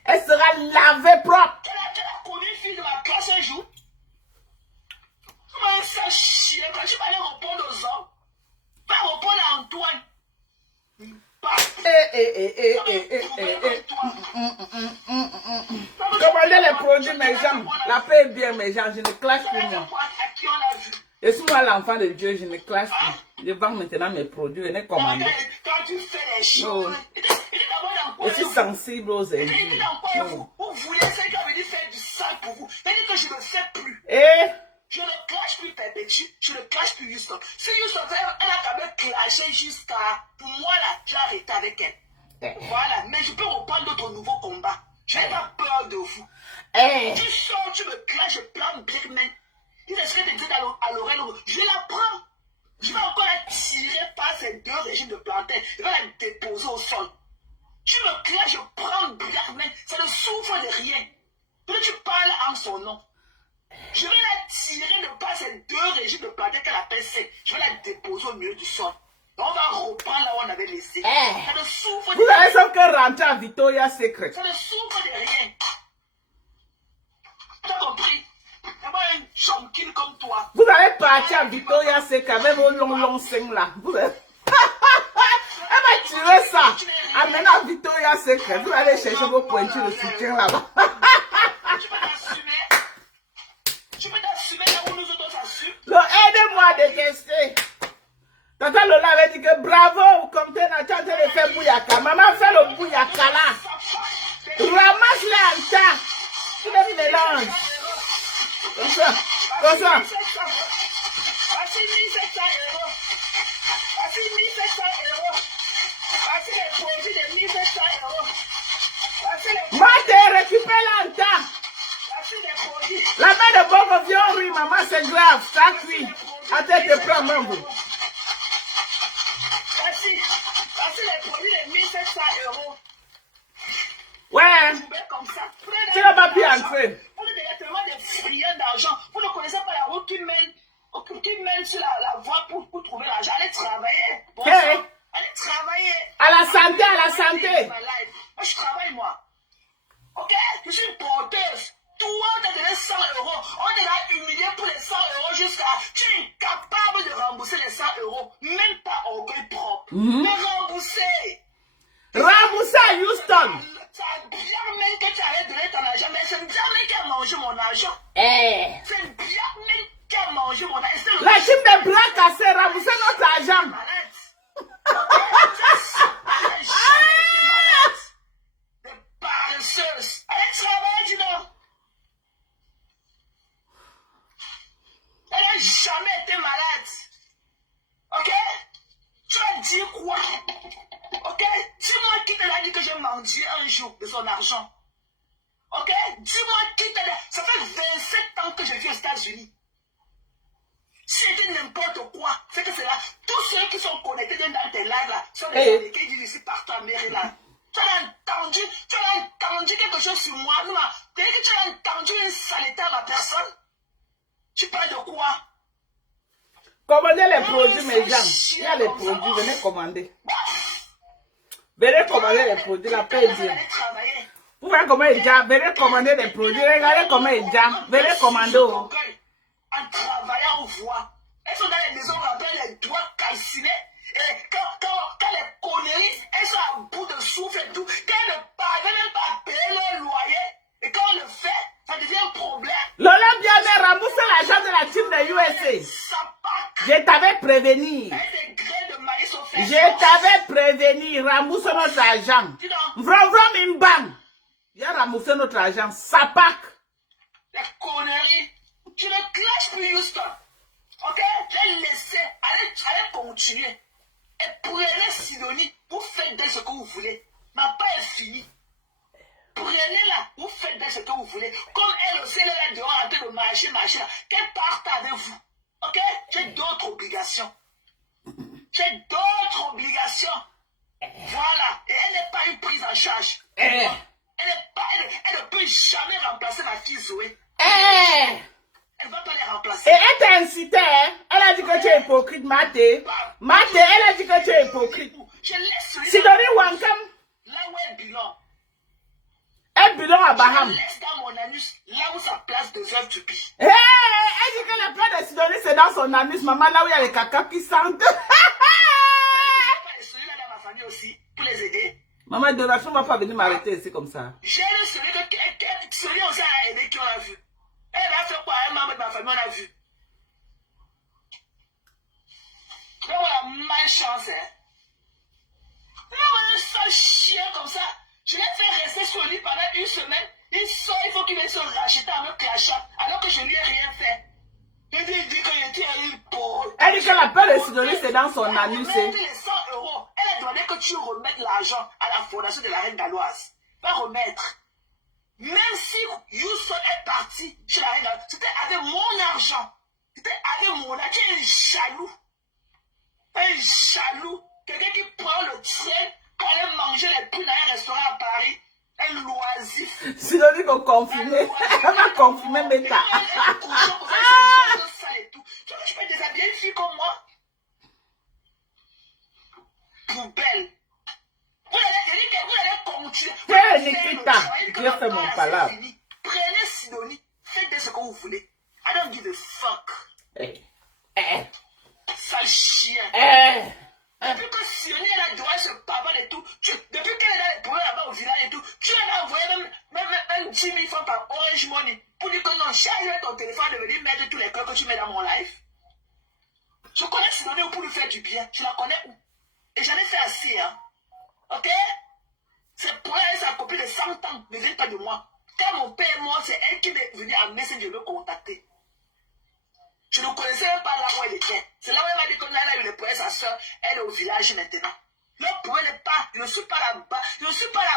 Elle sera lavée propre. Tu as connu une fille de ma classe un jour? Comment ça chier quand tu vas aller répondre aux hommes? Pas répondre à Antoine. Commandez les produits, mes gens. La paix est bien, mes gens. Je ne classe plus moi. Je suis moi l'enfant de Dieu, je ne classe plus. Je vends maintenant mes produits, je ne commande. Quand tu fais les choses, je suis sensible aux envies. Vous voulez ça qui veut dire faire du sang pour vous. C'est-à-dire que je ne le fais plus. Je ne clash plus Perpétue, je ne clash plus Houston. Si Houston, elle a quand même clashé jusqu'à... Moi, là, j'ai arrêté avec elle. Voilà, mais je peux reprendre d'autres nouveaux combats. Je n'ai pas peur de vous. Tu sors, tu me clashes, je plante Blackman. Il est ce que tu dis à l'oreille, je la prends. Je vais encore la tirer par ces deux régimes de plantains. Je vais la déposer au sol. Tu me clashes, je prends Blackman. Ça ne souffre de rien. Puis tu parles en son nom. Je vais la tirer de par ces deux régimes de plantains qu'elle appelle sec. Je vais la déposer au milieu du sol. Et on va reprendre là où on avait laissé. Ça ne souffre de rien. Vous avez sans que rentrer à Victoria's Secret. Ça ne souffre de rien. Tu as compris? Et moi, un chonkin comme toi. Vous allez partir à Victoria's Secret avec vos longs seins là. Vous allez... Elle va tirer ça. Amenez à Victoria's Secret. Vous allez chercher vos pointures de soutien là-bas. Tu peux t'assumer. Tu peux t'assumer là où nous autres s'assument. Donc, aidez-moi à détester. Tata Lola avait dit que bravo, comme tu es en train de faire bouyaka. Maman fait le bouyaka là. Ramasse-les en tas. Tu les mélanges. Comme ça. Comme ça. Voici 1700 euros. Voici 1700 euros. Voici les produits de 1700 euros. Voici les Mate, récupère-la en tas. produits. La main de Bobo vient, oui, maman, c'est grave. Ça cuit. Attends, te prends, maman. Voici les produits de 1700 euros. Ouais. Comme ça. Tu n'as pas pu entrer. Vous êtes déjà tellement des friands d'argent. Vous ne connaissez pas la route qui mène sur la voie pour trouver l'argent. Allez travailler. Bon, Hey. allez travailler. À la santé, à la santé. Moi, je travaille, moi. Ok? Je suis une porteuse. Toi, on t'a donné 100 euros. On t'a humilié pour les 100 euros jusqu'à... Tu es incapable de rembourser les 100 euros. Même pas orgueil propre. Mais rembourser. Rembourser à Houston. Ça a bien même que tu arrêtes de donner ton argent. Mais c'est bien même qui a mangé mon argent. C'est bien même qui a mangé mon argent. La team de bras cassés, rembourser notre argent. Elle n'a jamais été malade. Des paresseuses. Elle travaille, dis donc. Elle n'a jamais été malade. Ok? Tu as dit quoi? Ok? Dis-moi qui t'a dit que j'ai mangé un jour de son argent. Ok? Dis-moi qui t'a dit. Ça fait 27 ans que je vis aux États-Unis. Si c'était n'importe quoi, c'est que c'est là. Tous ceux qui sont connectés dans tes lives là sont des Américains qui disent ici partout en Maryland. Tu as entendu quelque chose sur moi? Non, tu as entendu une saleté à ma personne? Tu parles de quoi? Commandez les produits, mes gens. Il y a les produits, venez commander. Venez commander les produits, la paix est bien. Vous voyez comment il déjà, venez commander des produits, regardez comment il déjà, venez commander. En travaillant, on voit. Elles sont dans les maisons, on rappelle les doigts calcinés. Et quand les conneries, elles sont à bout de souffle et tout, quand elles ne parviennent même pas à payer leur loyer, et quand on le fait, ça devient un problème. Lola bien mais rembourser l'argent de la team de USA. Je t'avais prévenu. Je t'avais prévenu, rembourse notre argent. Vrom une banque. Il a remboursé notre argent. Sapak. Les conneries. Tu ne clashes plus Houston. Ok? J'ai laissé. Allez continuer. Et prenez Sidonie. Vous faites de ce que vous voulez. Ma part est finie. Prenez-la. Vous faites de ce que vous voulez. Comme elle aussi, elle est dehors en train de marcher là. Qu'elle parte avec vous. Ok? J'ai d'autres obligations. J'ai d'autres obligations. Voilà. Et elle n'est pas une prise en charge. Elle ne peut jamais remplacer ma fille Zoé. Elle ne va pas les remplacer. Et elle t'a incité, hein? Elle a dit que tu es hypocrite, Maté. Maté, elle a dit que tu es hypocrite. Sidonie Wankam. Là où elle bilan. Elle bilan à Baham. Je laisse dans mon anus, là où sa place deserve to be. Elle dit que la place de Sidonie, c'est dans son anus, maman, là où il y a les caca qui sentent. Celui-là dans ma famille aussi, pour les aider. Maman, Donation ne va pas venir m'arrêter ici comme ça. J'ai lu celui aussi a aidé qui on a vu. Elle a fait quoi? Un membre de ma famille, on a vu. Mais voilà, malchance, hein. Mais voilà, un seul chien comme ça. Je l'ai fait rester sur lui pendant une semaine. Il sort, il faut qu'il vienne se racheter en me clashant, alors que je lui ai rien fait. Il dit qu'il était un pauvre. Elle dit que la peur de Sidonie, c'est dans son anus. Les 100 €. Elle a demandé que tu remettes l'argent à la fondation de la reine galloise. Pas remettre. Même si Houston est parti chez la reine galloise, c'était avec mon argent. C'était avec mon argent. Tu es un jaloux. Un jaloux. Quelqu'un qui prend le train pour aller manger les poules dans un restaurant à Paris. Un loisif. Sidonie va confirmer. Elle va confirmer, Meta. Tu veux que je peux déshabiller une fille comme moi? Poubelle. Vous allez continuer. Hey, Nikita, Dieu fait mon palabre. Prenez Sidonie. Faites ce que vous voulez. I don't give a fuck. Sale chien. Depuis que Sidonie elle a droit à ce pavane et tout, depuis qu'elle est dans les problèmes là-bas au village et tout, tu as envoyé même 10 000 francs par Orange Money pour dire que non, charge ton téléphone de venir mettre tous les cœurs que tu mets dans mon live. Je connais Sidonie pour lui faire du bien. Je la connais où? Et j'en ai fait assez, hein. Ok? C'est pour elle, sa copine de 100 ans ne vient pas de moi. Quand mon père est mort, c'est elle qui est venue à Messenger me contacter. Je ne connaissais même pas là où elle était. C'est là où elle m'a dit que là, elle a eu le problème, sa soeur, elle est au village maintenant. Leur problème n'est pas, je ne suis pas la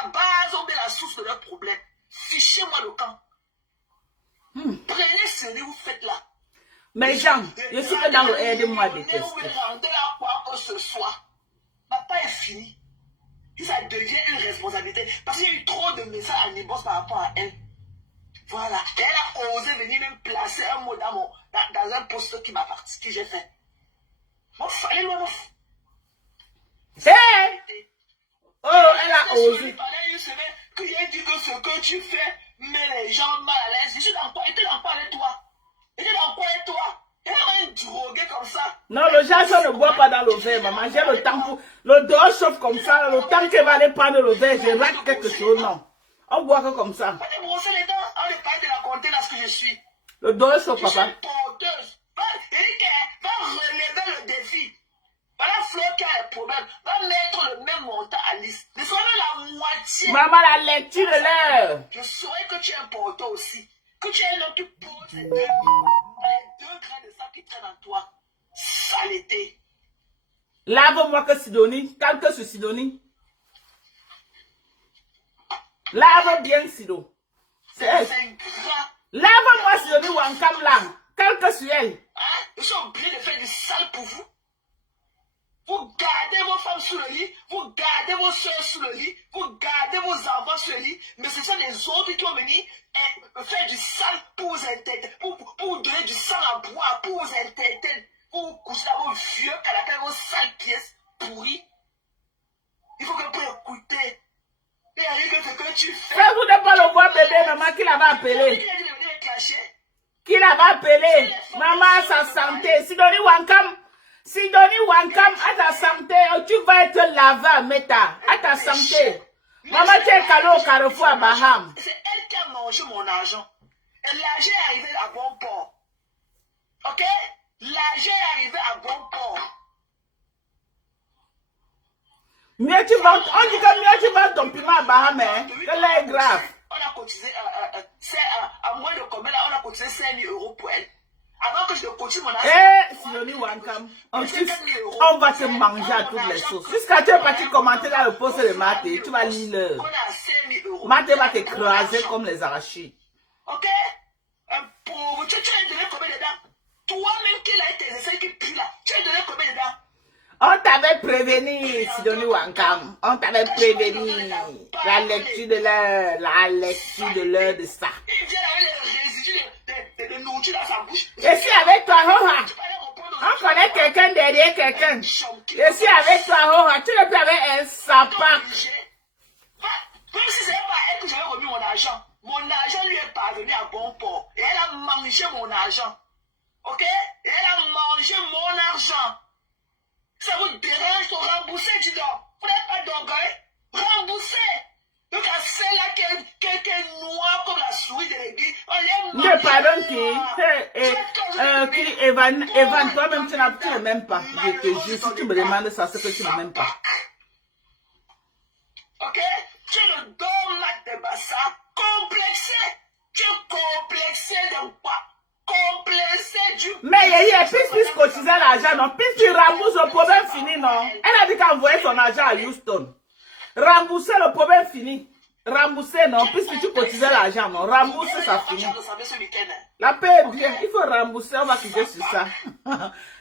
base, on met la source de leur problème. Fichez-moi le camp. Prenez ce que vous faites là. Mais Jean, je suis que dans le aide-moi à détester. Vous voulez rentrer là quoi que ce soit. Papa est fini. Et ça devient une responsabilité. Parce qu'il y a eu trop de messages à Nibos par rapport à elle. Voilà. Et elle a osé venir même placer un mot dans un poste qui m'appartient, que j'ai fait. Bon, fallait le Hey! Oh, elle a osé. Pendant une semaine, qu'il a dit que ce que tu fais met les gens mal à l'aise. Je suis dans quoi? Il était dans quoi avec toi? Il était dans quoi avec toi? Il a un drogué comme ça. Non, le Jason ne boit pas dans le verre, maman. J'ai le temps pour. Le dehors chauffe comme ça. Le temps qu'elle va aller prendre le verre, je rate quelque chose. Non. On boit que comme ça. Va te brosser les dents. On ne parle de la compter dans ce que je suis. Le dehors chauffe, Je suis papa. une porteuse. Eric va relever le défi. Voilà Flo qui a les problèmes. Va mettre le même montant à Alice. Ne serait même la moitié. Maman, la lecture de l'heure. Je saurais que tu es un porteur aussi. Que tu es un homme qui pose les 2 grains de sang qui traînent en toi. Saleté. Lave-moi que Sidonie. Calque sur Sidonie. Lave bien Sido. C'est elle. C'est gras. Lave-moi Sidonie Wankam là. Calque sur elle. Hein? Je suis obligé de faire du sale pour vous. Vous gardez vos femmes sous le lit, vous gardez vos soeurs sous le lit, vous gardez vos enfants sous le lit, mais ce sont les autres qui vont venir faire du sale pour vous intertenir, pour vous donner du sang à boire, pour vous intertenir, pour vous coucher dans vos vieux canapés, vos sales pièces pourries. Il faut que vous preniez le coup. maman qui l'avait appelé? Qui l'avait appelé? Maman à sa santé. Sidonie Wankam, à ta santé. Tu vas être lavé, Meta. À ta santé. Maman, tu es calé au carrefour à Baham. C'est elle qui a mangé mon argent. Et l'argent est arrivé à bon port. Ok? L'argent est arrivé à bon port. Mieux tu vends, on dit que mieux tu vends ton piment à Baham, hein? Que là est grave. On a cotisé, à moins de combien là, on a cotisé 5 000 € pour elle. Avant que je ne cotise mon argent. Eh, Sidonie Wankam, on va te manger à toutes les sauces. Jusqu'à tu es parti commenter dans le poste de Maté, tu vas lire. On a 5 000 €. Maté va t'écraser comme les arachides. Ok? Un pauvre, tu as donné combien dedans? Toi-même qui l'as été, c'est celle qui pue là. Tu as donné combien dedans? On t'avait prévenu, Sidonie Wankam. On t'avait prévenu. La lecture de l'heure de ça. Il vient avec les résidus de nourriture dans sa bouche. Et si avec toi, Hoha, on connaît quelqu'un derrière quelqu'un. Et si avec toi, Hoha, tu ne peux avec un sapin. Même si ce n'est pas elle que j'avais remis mon argent lui est parvenu à bon port. Et elle a mangé mon argent. Ok? Et elle a mangé mon argent. Ça vous dérange de rembourser, dis donc. Vous n'êtes pas d'orgueil? Remboursez. Donc, à celle-là qui est noire comme la souris de l'église, on l'aime. Ne pardonne qui Evan, toi-même, tu ne m'aimes pas. Je te jure, si tu me demandes ça, c'est que tu ne m'aimes pas. Ok? Tu es le dommage de Bassa, complexé. Tu es complexé de quoi? Complexé du... Mais puisque cotiser l'argent, non, puisque tu rembourses le problème fini, non. Elle a dit qu'envoyer son argent à Houston. Rembourser le problème fini. Rembourser, non, puisque tu cotisais l'argent, non. Rembourser, ça finit. La paix est bien, il faut rembourser, on va quitter sur ça.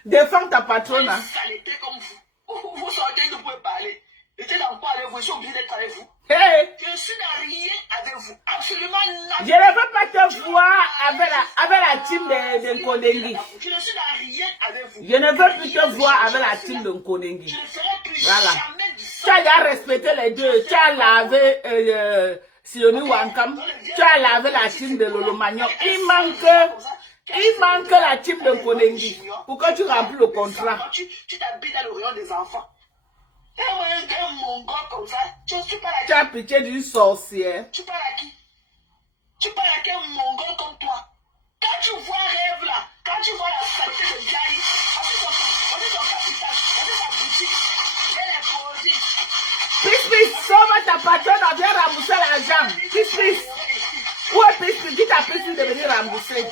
Défends ta patronne. Saleté comme vous. Vous sortez, vous pouvez parler. J'étais dans quoi avec vous, je suis obligé d'être avec vous. Hey. Je suis dans rien avec vous, absolument rien. Je ne veux pas te voir avec la team de Nkondengi. Je ne suis dans rien avec vous. Je ne veux plus te voir avec la team de Nkondengi. Je ne ferai plus Voilà. jamais du sang. Tu as déjà respecté les deux. Tu as lavé Sidonie Wankam. Tu as lavé la team de Lolo Magnon. Il manque la team de Nkondengi. Pourquoi tu remplis le contrat? Tu t'habilles dans le rayon des enfants. Un mongol comme ça, tu parles à qui? Tu as pitié d'une sorcière. Tu parles à qui? Tu parles à quel mongol comme toi? Quand tu vois rêve là, quand tu vois la saleté de Gaï, on dit son capital, on dit sa boutique, elle est posée. Pis, sauve ta patronne, on vient rembourser l'argent. Pis. Où est Pis? Qui t'a Pis de venir rembourser?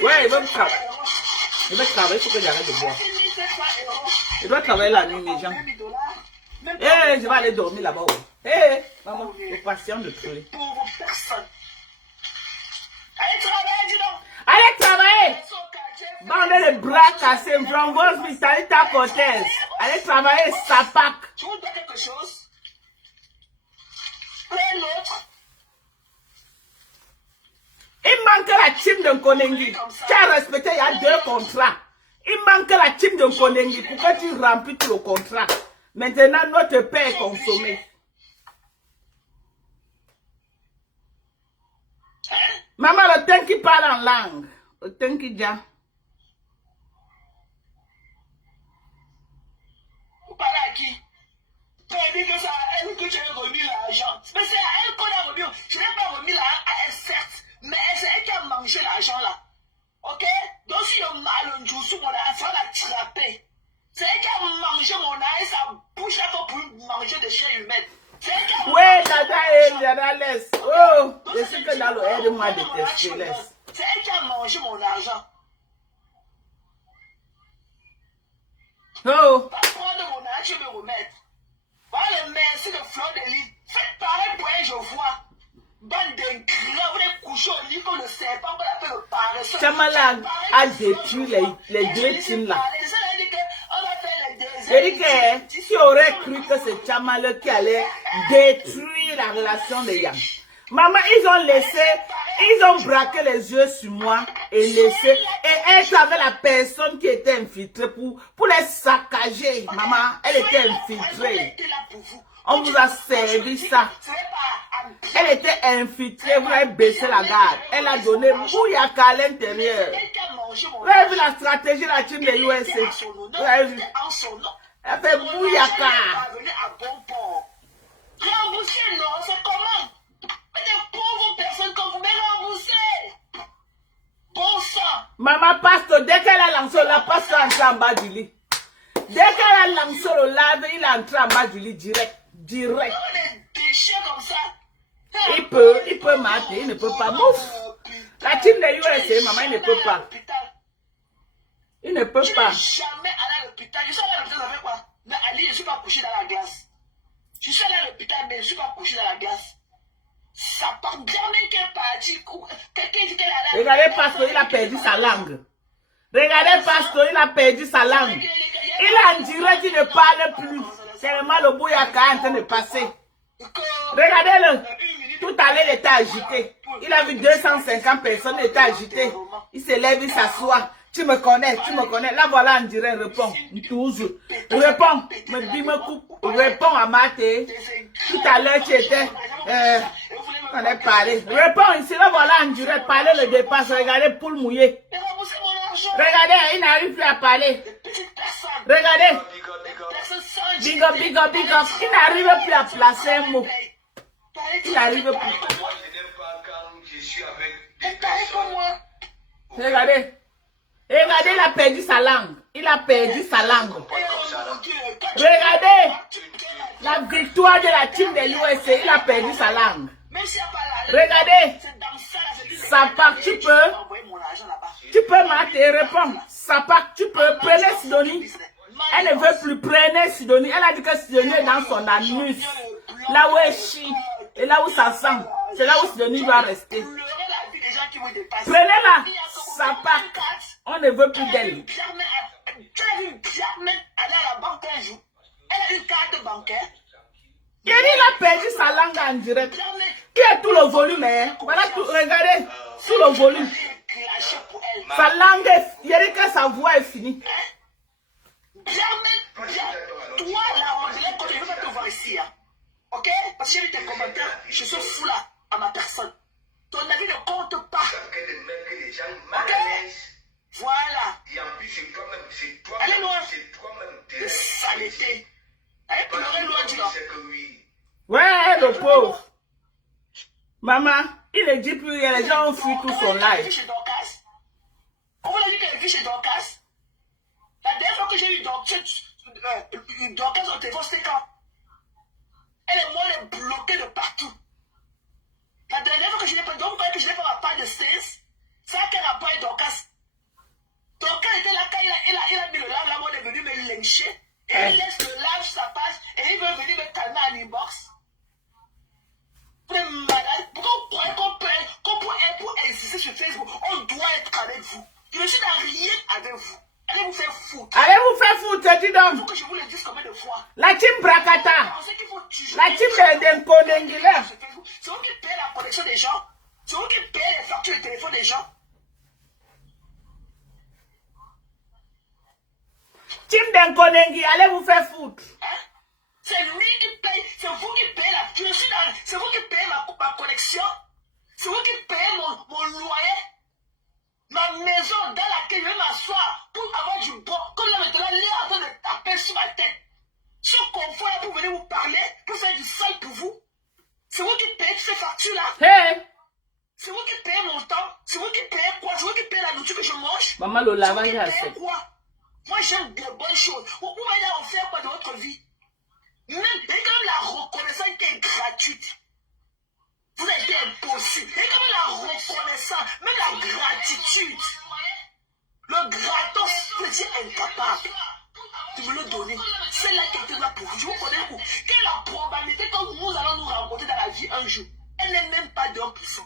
Ouais, il veut me travailler. Il veut travailler, il faut que j'arrête de boire. Je dois travailler la nuit, les gens. Eh, je vais aller dormir là-bas. Eh, maman, faut patient de trouver. Pauvre personne. Allez travailler, dis donc. Allez travailler. Bandez les bras cassés, Vrangos, Vitalita Cortez. Allez travailler, Sapak. Tu veux dire quelque chose? Plein l'autre. Il manque la team de Nkondengi. Tu as respecté, il y a 2 contrats. Il manque la team de Nkondengi. Pourquoi tu remplis tout le contrat? Maintenant, notre paix est consommée. Maman, le temps qui parle en langue. Le temps qui dit. Vous parlez à qui? Tu as dit que c'est à elle que tu as remis l'argent. Mais c'est à elle qu'on a remis. Je n'ai pas remis l'argent à elle, certes. Mais c'est elle qui a mangé l'argent là. Ok? Donc si le mal un jour sous mon argent, ça va l'attraper. C'est elle qui a mangé mon argent et sa bouche là pour manger des chair humaines. Oui, Dada, laisse. Oh, je sais que dans le aide-moi de tester, laisse. C'est elle qui a mangé mon argent. Oh. Va prendre mon argent, je vais me remettre. Voilà le merci de fleur de lit. Faites pareil pour elle, je vois. Bande d'ingrats, vous êtes couchés au lit comme le serpent qu'on appelle le paresseux. Chamala a détruit les 2 teams là. Je dis que tu aurais cru que c'est Chamala qui allait détruire la relation de Yang. Maman, ils ont braqué les yeux sur moi et laissé. Et elle avait la personne qui était infiltrée pour les saccager. Maman, elle était infiltrée. On vous a servi ça. Elle était infiltrée, vous avez baissé la garde. Elle a donné bouillaka à l'intérieur. Vous avez vu la stratégie de la team de USA? Vous avez vu? Elle fait bouillaka. Rembourser, non, c'est comment? Mais des pauvres personnes comme vous, mais rembourser. Bon sang. Maman Pastor, dès qu'elle a lancé la Pastor est entré en bas du lit. Dès qu'elle a lancé le lave, il est entré en bas du lit direct. Direct. Des déchets comme ça. Il peut mater, il ne peut pas. Mouf. La team de USA, maman, il ne peut pas. Il ne peut pas. Je suis jamais allé à l'hôpital. Je suis allé à l'hôpital avec quoi? Mais Ali, je ne suis pas couché dans la glace. Je suis allé à l'hôpital, mais je ne suis pas couché dans la glace. Ça part bien, mais qu'elle est partie. Quelqu'un dit qu'elle est allée. Regardez, Pastor, il a perdu sa langue. Regardez, Pastor, il a perdu sa langue. Il est en direct, il ne parle plus. Tellement le bouillaka est en train de passer. Regardez-le. Tout à l'heure, il était agité. Il a vu 250 personnes, il était agité. Il se lève, il s'assoit. Tu me connais, tu me connais. Là, voilà, on dirait, réponds. Toujours. Réponds. Me coupe. Réponds à Maté. Tout à l'heure, tu étais. On a parlé. Réponds ici, là, voilà, on dirait, parler le dépasse. Regardez, poule mouillée. Regardez, il n'arrive plus à parler. Regardez. Big up, big up, big up. Il n'arrive plus à placer un mot. Il n'arrive plus. Regardez. Regardez, il a perdu sa langue. Il a perdu sa langue. Regardez. La victoire de la team de l'USA, il a perdu sa langue. Regardez. Ça part, tu peux mater, répondre. Ça part, tu peux. Prenez Sidonie. Elle ne veut plus prendre Sidonie. Elle a dit que Sidonie est dans son anus. Là où elle chie. Et là où ça sent. C'est là où Sidonie doit rester. Prenez-la. Ça part. On ne veut plus d'elle. Tu as vu Pierre-Mène aller à la banque un jour. Elle a une carte bancaire. Il a perdu sa langue en direct. Qui est tout le volume, hein? Voilà tout, regardez, tout le volume. Sa langue est, il dit que sa voix est finie. Toi là, on dirait que je ne veux pas te voir ici. Hein. Ok? Parce que j'ai lu tes commentaires, je suis fou là, à ma personne. Ton avis ne compte pas. Ok? Voilà. Allez loin. De saleté. Allez pleurer loin du nord. Ouais, le pauvre. Maman, il ne dit plus rien, les gens ont fui tout son live. On vous l'a dit qu'elle vit chez Dorcas. La dernière fois que j'ai eu Dorcas au téléphone, c'était quand? Elle est moi, elle est bloquée de partout. La dernière fois que je l'ai pas, donc vous croyez que je n'ai pas ma part de 16? Ça a quel rapport avec Dorcas? Dorcas était là quand il a mis le lave, là, moi, il est venu me lyncher. Et il laisse le lave sur sa page et il veut venir me calmer en inbox. Vous êtes malade. Pourquoi vous croyez qu'on pour exister sur Facebook, on doit être avec vous? Je ne suis dans rien avec vous. Allez vous faire foutre. Allez vous faire foutre, dis donc. Il faut que je vous le dise combien de fois. La team Brakata. La team de Nkodengila. C'est vous qui payez la connexion des gens. C'est vous qui payez les factures de téléphone des gens. Team d'Nkodengui, allez vous faire foutre. Hein? C'est lui qui paye. C'est vous qui payez la. C'est vous qui payez ma connexion. C'est vous qui payez mon loyer. Ma maison dans laquelle je vais m'asseoir pour avoir du bon. Comme là maintenant, il est en train de taper sur ma tête. Ce confort là pour venir vous parler, pour faire du sale pour vous. C'est vous qui payez toutes ces factures là. Hey. C'est vous qui payez mon temps. C'est vous qui payez quoi? C'est vous qui payez la nourriture que je mange. Maman, le lavage est assez. Quoi? Moi j'aime de bonnes choses. Vous m'allez en faire quoi de votre vie? Même la reconnaissance qui est gratuite. Vous êtes impossible. Et comme la reconnaissance, même la gratitude, le gratos, vous êtes incapable de me le donner. C'est là qui était là pour vous. Je vous connais beaucoup. Quelle est la probabilité que nous allons nous rencontrer dans la vie un jour? Elle n'est même pas de 1%.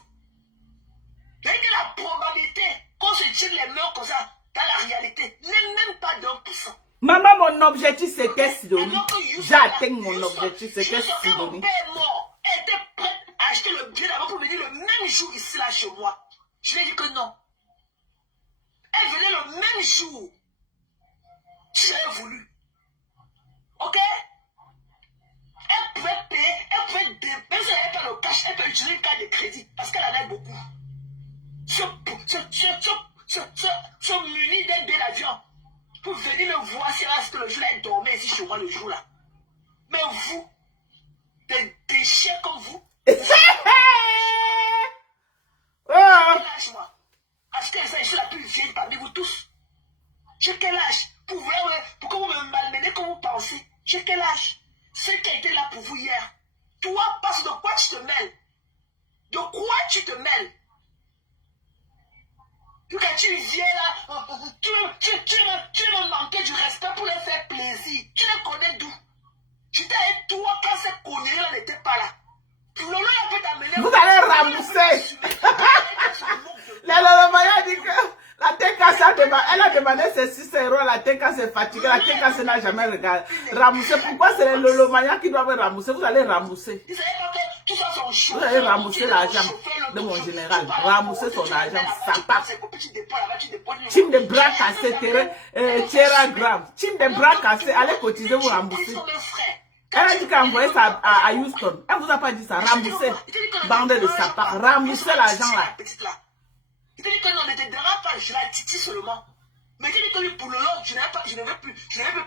Quelle est la probabilité qu'on se tire les mains comme ça dans la réalité? N'est même pas de 1%. Maman, mon objectif c'était Sidonie. J'ai atteint mon objectif, c'était Sidonie. Mon père mort était prêt à acheter le billet d'avant pour venir le même jour ici là chez moi. Je lui ai dit que non. Elle venait le même jour. Si j'avais voulu. Ok? Elle pouvait pour venir me voir si parce que le jour-là, elle dormait ici chez moi le jour-là. Mais vous, des déchets comme vous, lâche-moi. Parce que ça, je suis la plus vieille parmi vous tous. J'ai quel âge? Pourquoi vous me malmenez comme vous pensez? J'ai quel âge? Ce qui a été là pour vous hier. Toi, parce que de quoi tu te mêles? De quoi tu te mêles? Puis quand tu viens là, tu me manquer du respect pour leur faire plaisir. Tu les connais d'où? J'étais avec toi quand ces conneries-là n'étaient pas là. Lolo a peut t'amener. Vous allez ramousser. La Lolo Maya dit que la TKC elle a demandé ses 6 euros, la TKC est fatiguée, la TKC n'a jamais regardé. Ramousser, pourquoi c'est les Lolo Maya qui doivent ramousser? Vous allez ramousser. Vous allez ramousser l'argent de mon général. Ramousser son argent, ça passe. Team de bras cassés, Tierra Graham. Team de bras cassés, allez cotiser, vous remboursez. Elle a dit qu'elle a envoyé ça à Houston. Elle vous a pas dit ça. Remboursez. Bande de sapins. Remboursez l'argent là. Il t'a dit que non, ne te dérange pas, je la titille seulement. Mais il t'a dit que lui, pour le long, je ne vais plus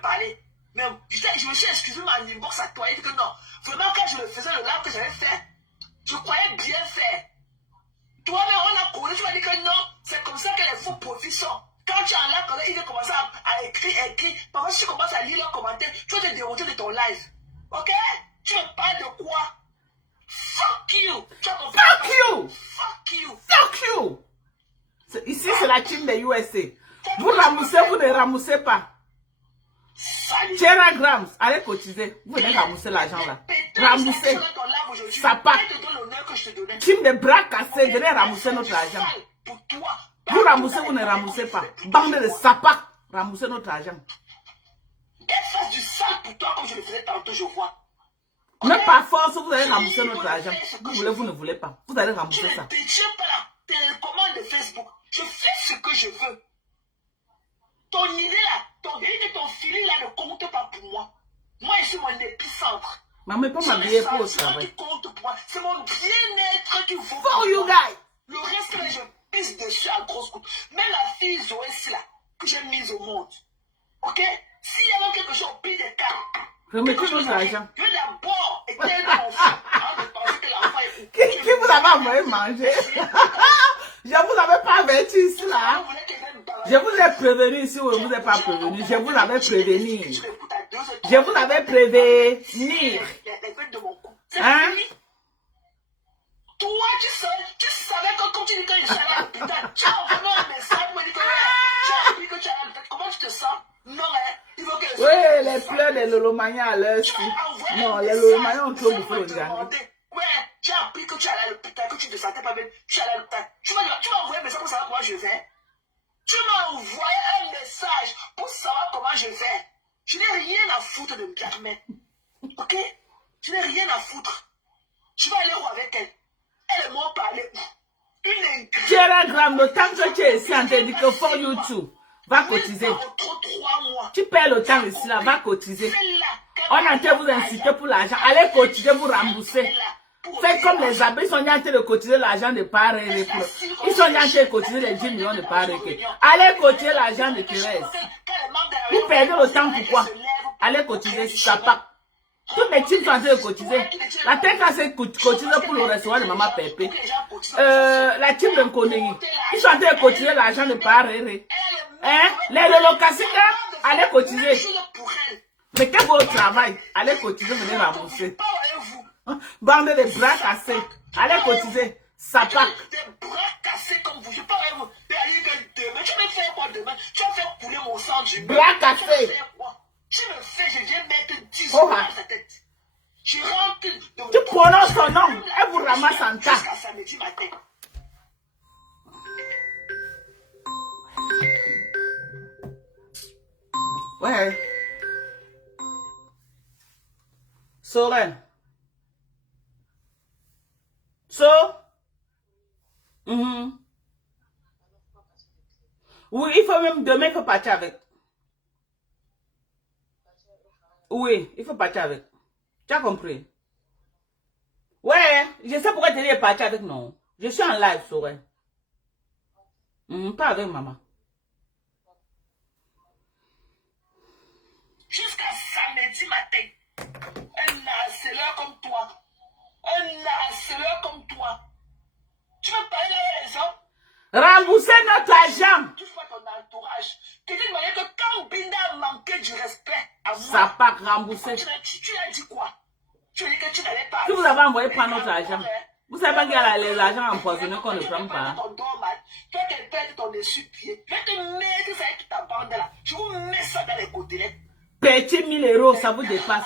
parler. Mais je me suis excusé ma inbox à toi. Il dit que non. Vraiment, quand je le faisais, le live que j'avais fait, je croyais bien faire. Toi-même, on a connu, tu m'as dit que non, c'est comme ça que les faux profits sont. Quand tu es en live, il va commencer à écrire. Parfois, si tu commences à lire leurs commentaires, tu vas te déranger de ton live. Ok? Tu me parles de quoi? Fuck you! Fuck you! Fuck you! Fuck you! Ici, c'est la team des USA. Vous remboursez, vous ne remboursez pas. Tierra Grams, allez cotiser. Vous venez rembourser l'argent là. Remboursez. Ça part. Team de bras cassés, venez rembourser notre argent. Vous remboursez, vous ne remboursez pas. Bande de sapins, remboursez notre argent. Qu'elle fasse du sale pour toi comme je le faisais tantôt, je vois. Même par force, vous allez rembourser notre argent. Vous voulez, vous ne voulez pas. Vous allez rembourser ça. Je ne détiens pas la télécommande de Facebook. Je fais ce que je veux. Ton idée là, ton feeling là ne compte pas pour moi. Moi, je suis mon épicentre. Maman, pas m'habiller pour au travail. Qui compte pour moi. C'est mon bien-être qui vaut for you guys. Le reste là, je pisse dessus à grosse coupe. Même la fille Zoé là, que j'ai mise au monde. Ok? S'il y avait quelque chose au pire des cas, remettez notre argent. je vais d'abord éteindre l'enfant avant de penser que l'enfant est Qui vous avez envoyé manger? Je vous avais pas averti ici là. Je vous ai prévenu ici où vous n'êtes pas prévenu. Je vous avais prévenu. Je vous avais prévenu. Hein? Toi, tu savais que quand tu dis que je suis allé à l'hôpital, tu as envoyé un message pour me dire que tu as appris que tu es allé à l'hôpital. Comment tu te sens? Non, hein? Il faut que... Oui, les pleurs des Lolomaniens à l'heure ci. Non, les Lolomaniens ont trop bouffé le dernier. Ouais, tu as appris que tu es allé à l'hôpital, que tu ne te sentais pas bien. Tu es allé à l'hôpital. Tu m'as envoyé un message pour savoir comment je vais. Tu m'as envoyé un message pour savoir comment je vais. Je n'ai rien à foutre de Carmen. Ok? Je n'ai rien à foutre. Je vais aller où avec elle? Elle et moi parler où? Une incroyable. Tierra Graham, le temps que tu es ici en train de dire que for YouTube, va cotiser. Tu perds le temps ici là, va cotiser. On est en train de vous inciter pour l'argent. Allez cotiser, vous rembourser. Faites comme les abeilles, ils sont en train de cotiser l'argent de part et les fleurs. Ils sont en train de cotiser les 10 millions de part et que. Allez cotiser l'argent de Thérèse. Vous perdez le temps pourquoi? Allez cotiser, ça part. Toutes les teams sont en train de cotiser. La TKC cotise pour le restaurant de Maman Pépé. La team de Nkonegi, ils sont en train de cotiser l'argent de part et hein? Les locataires, allez cotiser. Mettez vos travail, allez cotiser, venez rembourser. Bande de bras cassés, allez cotiser, ça part. Des bras cassés comme vous, je parle avec vous. Demain, tu me fais quoi demain? Tu vas faire couler mon sang du bras cassés. Tu me fais, je viens mettre 10 euros dans sa tête. Je rentre. Tu prononces son nom, elle vous ramasse en tas. Jusqu'à samedi matin. Ouais. Soren. Oui, il faut même demain, il faut partir avec. Oui, il faut partir avec. Tu as compris? Ouais, je sais pourquoi tu es parti avec non. Je suis en live, Soren. Pas avec maman. l'argent. Tu fais ton entourage. De toute manière que quand Binda a manqué du respect à moi, Ça part rembourser. tu l'as dit quoi? Tu as dit que tu n'allais pas. Si vous avez envoyé prendre notre argent, vous savez pas qu'il y a les argents empoisonnés qu'on ne prend pas. Tu vas te perdre ton dessus-pied. Je vais te mettre ça avec ta bande là. Je vous mets ça dans les côtés. Petit 1000 euros, ça vous dépasse.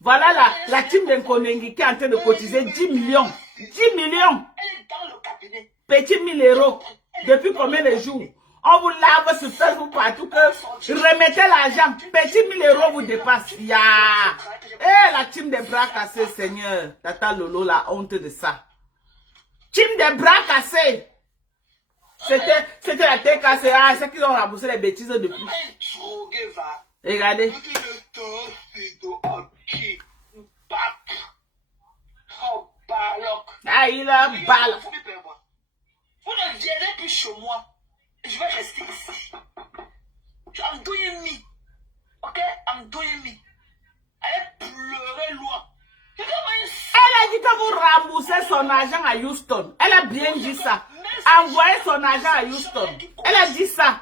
Voilà la team d'Nkonengi qui est en train de cotiser 10 millions. 10 millions. Elle est dans le cabinet. Petit 1000 euros. Depuis combien de jours? On vous lave sur Facebook partout que remettez l'argent. Petit 1000 euros vous dépasse. Ya. Eh, la team des bras cassés, Seigneur. Tata Lolo, la honte de ça. Team des bras cassés. C'était la tête cassée. Ah, c'est qu'ils ont remboursé les bêtises depuis. Regardez. Ah, il a balle. Vous ne viendrez plus chez moi. Je vais rester ici. I'm doing me. Ok? I'm doing me. Elle pleurait loin. Elle a dit que vous remboursez son argent à Houston. Elle a bien dit ça. Envoyez son argent à Houston. Elle a dit ça.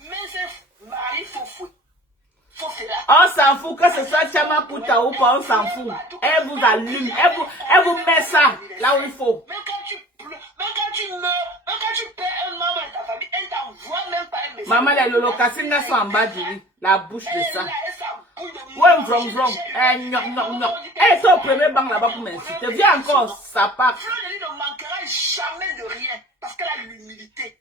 Mais c'est Marie Fofoué. On s'en fout que ce soit Chama Pouta ou pas, on s'en fout. Elle vous allume. Elle vous met ça là où il faut. Même quand tu pleures, même quand tu meurs, même quand tu perds un membre de ta famille, elle t'envoie même pas un message. Maman, les lolocassines sont en bas du lit. La bouche de ça. Ouais, vrom. Elle est au premier banc là-bas pour m'inciter. Viens encore, ça part. Flo ne manquera jamais de rien parce qu'elle a l'humilité.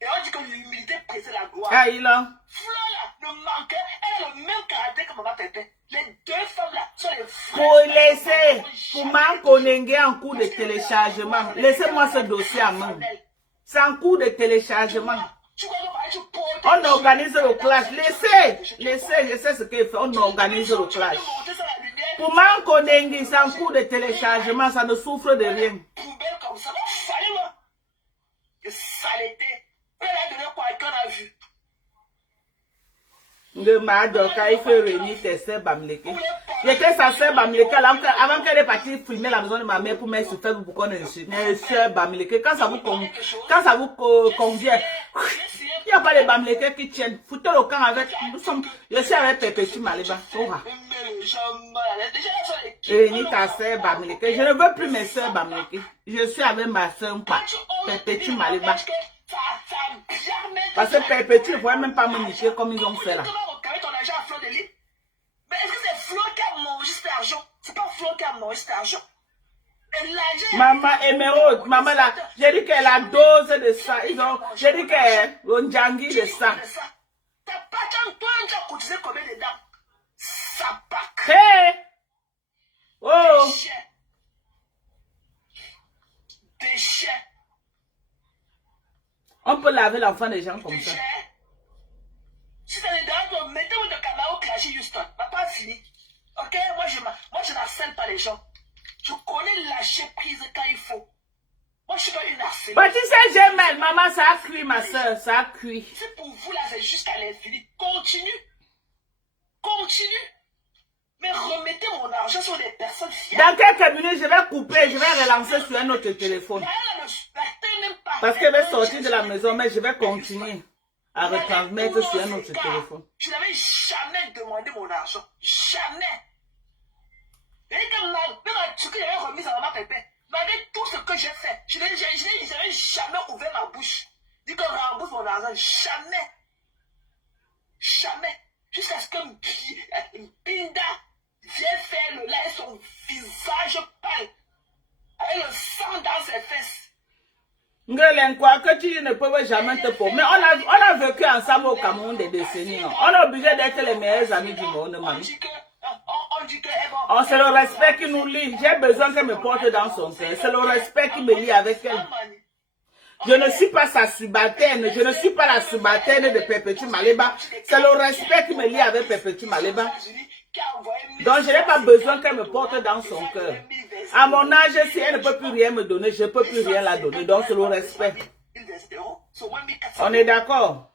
Et on dit que l'humilité précède la gloire. Ah, il a. Flo là ne manquera, elle a le même caractère que Maman Pépé. Les deux femmes là sont les vraies. Pour laisser, pour m'enconner en cours de téléchargement. Laissez-moi ce dossier en main. C'est en cours de téléchargement. On organise le clash. Laissez, je sais ce qu'il fait. On organise le clash. Pour m'enconner, c'est en cours de téléchargement. Ça ne souffre de rien. Poubelle comme ça, fallait moi. Que saleté. Elle a donné quoi qu'on a vu. Le Madoka, il fait réunir tes sœurs Bamileke. J'étais sa sœur Bamileke avant qu'elle est partie filmer la maison de ma mère pour mettre sur Facebook pour qu'on insulte. Mes sœurs Bamileke, quand ça vous convient, il n'y a pas de Bamileke qui tiennent. Foutez le camp avec. Je suis avec Pépéti Maliba. Réunir ta sœur Bamileke. Je ne veux plus mes sœurs Bamileke. Je suis avec ma sœur Pépéti Maliba. Parce que Pépéti ne pouvait même pas me niquer comme ils ont fait là. Mais est-ce que c'est Flo qui a mangé cet argent? C'est pas Flo qui a mangé cet argent. Maman Émeraude, maman là, j'ai dit qu'elle a dose de ça. J'ai dit qu'elle a Ndjangi de ça. T'as pas tant toi, tu as cotisé combien de dents? Ça pack. Hé! Oh! Déchets. On peut laver l'enfant des gens comme ça. Si ça ne dérange pas, mettez-vous de caméra au clash Houston. Pas fini. Ok? Moi, je n'harcèle pas les gens. Je connais lâcher prise quand il faut. Moi, je suis pas une harcèle. Bah, tu sais, j'ai mal. Maman, ça a cuit, ma soeur. Ça a cuit. C'est pour vous, là, c'est jusqu'à l'infini. Continue. Continue. Mais remettez mon argent sur des personnes fiables. Dans quelques minutes, je vais couper. Je vais relancer sur un autre téléphone. Parce qu'elle va sortir de la maison, mais je vais continuer à retransmettre sur un autre téléphone. Je n'avais jamais demandé mon argent. Jamais. Et comme même ce que j'avais remis à Maman Pépé, malgré tout ce que j'ai fait, je n'avais jamais ouvert ma bouche. Dit qu'on rembourse mon argent. Jamais. Jamais. Jusqu'à ce que Binda vienne faire le live, son visage pâle, avec le sang dans ses fesses. Ngelen quoi que tu ne peux jamais te pour. Mais on a vécu ensemble au Cameroun des décennies. Non? On est obligé d'être les meilleurs amis du monde, mamie. Oh, c'est le respect qui nous lie. J'ai besoin qu'elle me porte dans son cœur. C'est le respect qui me lie avec elle. Je ne suis pas sa subalterne. Je ne suis pas la subalterne de Pépéti Maliba. C'est le respect qui me lie avec Pépéti Maliba. Donc, je n'ai pas besoin qu'elle me porte dans son cœur. À mon âge, si elle ne peut plus rien me donner, je ne peux plus rien la donner. Donc, c'est le respect. On est d'accord?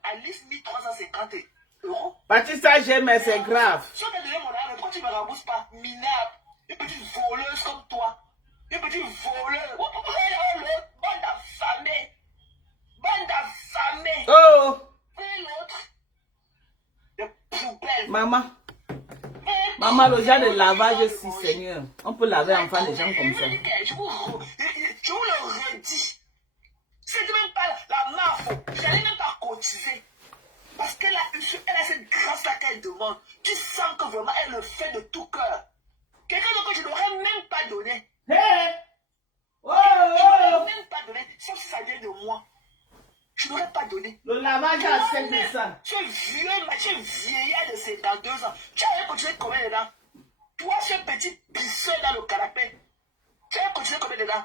Batista, j'aime, c'est grave. Si on t'a donné mon argent, pourquoi tu ne me rembourses pas? Minable. Une petite voleuse comme toi. Une petite voleuse. Bande d'affamés. Bande d'affamés. affamé. Oh, Et l'autre, des poubelles. maman. Maman, le genre de lavage, si Seigneur. On peut laver enfin les gens comme ça. Je vous le redis. C'est même pas la marque. J'allais même pas cotiser. Parce qu'elle a cette grâce-là qu'elle demande. Tu sens que vraiment elle le fait de tout cœur. Quelqu'un d'autre que je n'aurais même pas donné. Hey! Oh, Je oh! n'aurais même pas donné. Sauf si ça vient de moi. Je n'aurais pas donné. Le lavage à 5 de ça. Tu es vieux, tu es vieillard de 52 ans. Tu as continué combien dedans? Toi, ce petit pisseur dans le canapé. Tu as continué combien dedans?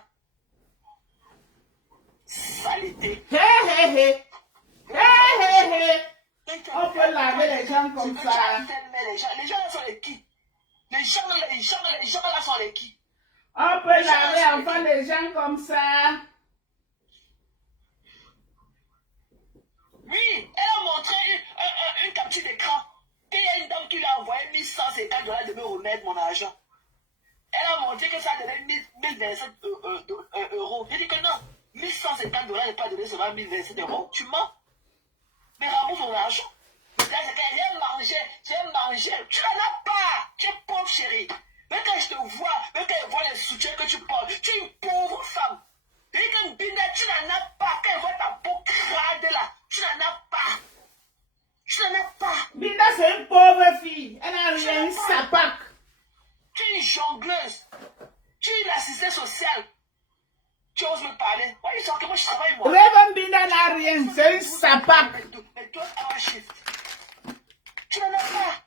Saleté. Hé, hé, hé. Hé, hé, hé. On peut laver les gens comme ça. Les gens là sont les qui? Les gens là sont les qui? On peut laver enfin les gens comme ça. Oui, elle a montré une capture d'écran. Il y a une dame qui lui a envoyé $1150 de me remettre mon argent. Elle a montré que ça donnait 1027 euros. J'ai dit que non, $1150 n'est pas donné seulement 1027 euros. Tu mens. Mais rembourse mon argent. J'ai mangé. Tu n'en as pas. Tu es pauvre chérie. Mais quand je te vois, même quand je vois les soutiens que tu portes, tu es une pauvre femme. Et que Binda, tu n'en as pas. Quand je vois ta peau crade là, tu n'en as pas. Tu n'en as pas. Binda, c'est une pauvre fille. Elle a rien, sa pack. Tu es une jongleuse. Tu es une assistante sociale. Tu oses me parler. Moi, je sens que moi, je travaille, moi. Raven Binda n'a rien, c'est une sapac. Mais toi, tu as un chiffre. Tu n'en as pas.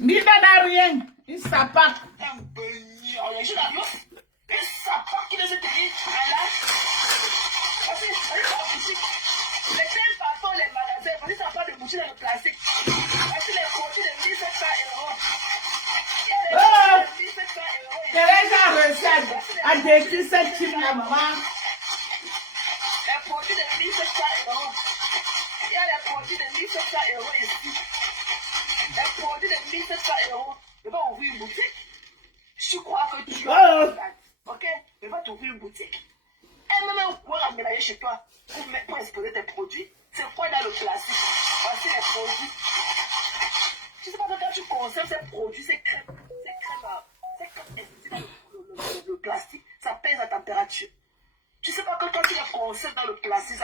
Binda n'a rien, une sapac. Un baigneur. Il y a juste l'avion. Et ça part qui les a tenus. Là. Voici la boutique. Les mêmes façons, les magasins. Voici ça part de boutique dans le plastique. Voici les produits de 1700 euros. Il y a les produits de 1700 euros. Teresa recette a détruit cette team là, maman. Les produits de 1700 euros. Il y a les produits de 1700 euros ici. Les produits de 1700 euros. Je vais ouvrir une boutique. Je crois que tu as. Ok? Je vais t'ouvrir une boutique. Elle me met quoi à mélanger chez toi pour exposer tes produits. C'est quoi dans le plastique? Voici les produits. Je ne sais pas quand tu conserves ces produits, ces crèmes dans le plastique, ça pèse la température. Tu ne sais pas que quand tu les conserves dans le plastique,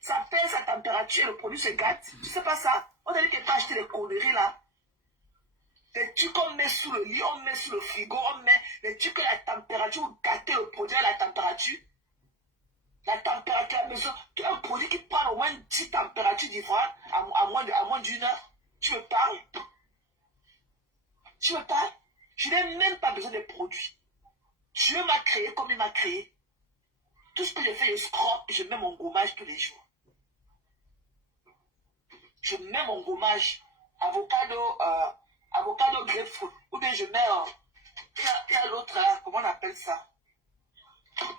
ça pèse la température et le produit se gâte. Tu ne sais pas ça? On a dit que tu as acheté des conneries là. Les trucs qu'on met sous le lit, on met sous le frigo, on met les trucs que la température, vous gâtez le produit à la température. La température à la maison, tu as un produit qui prend au moins 10 températures différentes à moins d'une heure. Tu me parles? Tu me parles? Je n'ai même pas besoin des produits. Dieu m'a créé comme il m'a créé. Tout ce que je fais, je scrope et je mets mon gommage tous les jours. Je mets mon gommage avocado grapefruit. Ou bien je mets, il y a l'autre là, comment on appelle ça?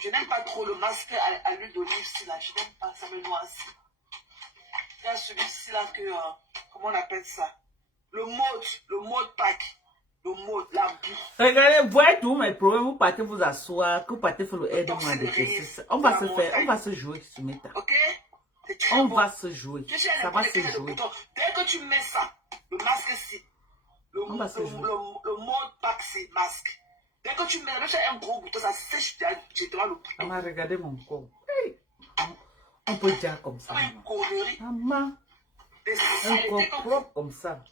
Je n'aime pas trop le masque à l'huile d'olive, là. Je n'aime pas, ça me noircit. Il y a celui-ci là que, comment on appelle ça? Le mode pack. Le mode, la boue. Regardez, voyez tous mes problèmes, vous partez vous asseoir, que vous partez faire le aide-moi de ça. On va se jouer, Sumeta. Ok? On va se jouer. Ça va se jouer. Dès que tu mets ça, le masque-ci, le mode pack, c'est masque. Dès que tu mets un gros bouton, ça sèche directement le bouton. Maman, regardez mon corps. Hey. On peut dire comme ça. Maman, un corps propre comme ça.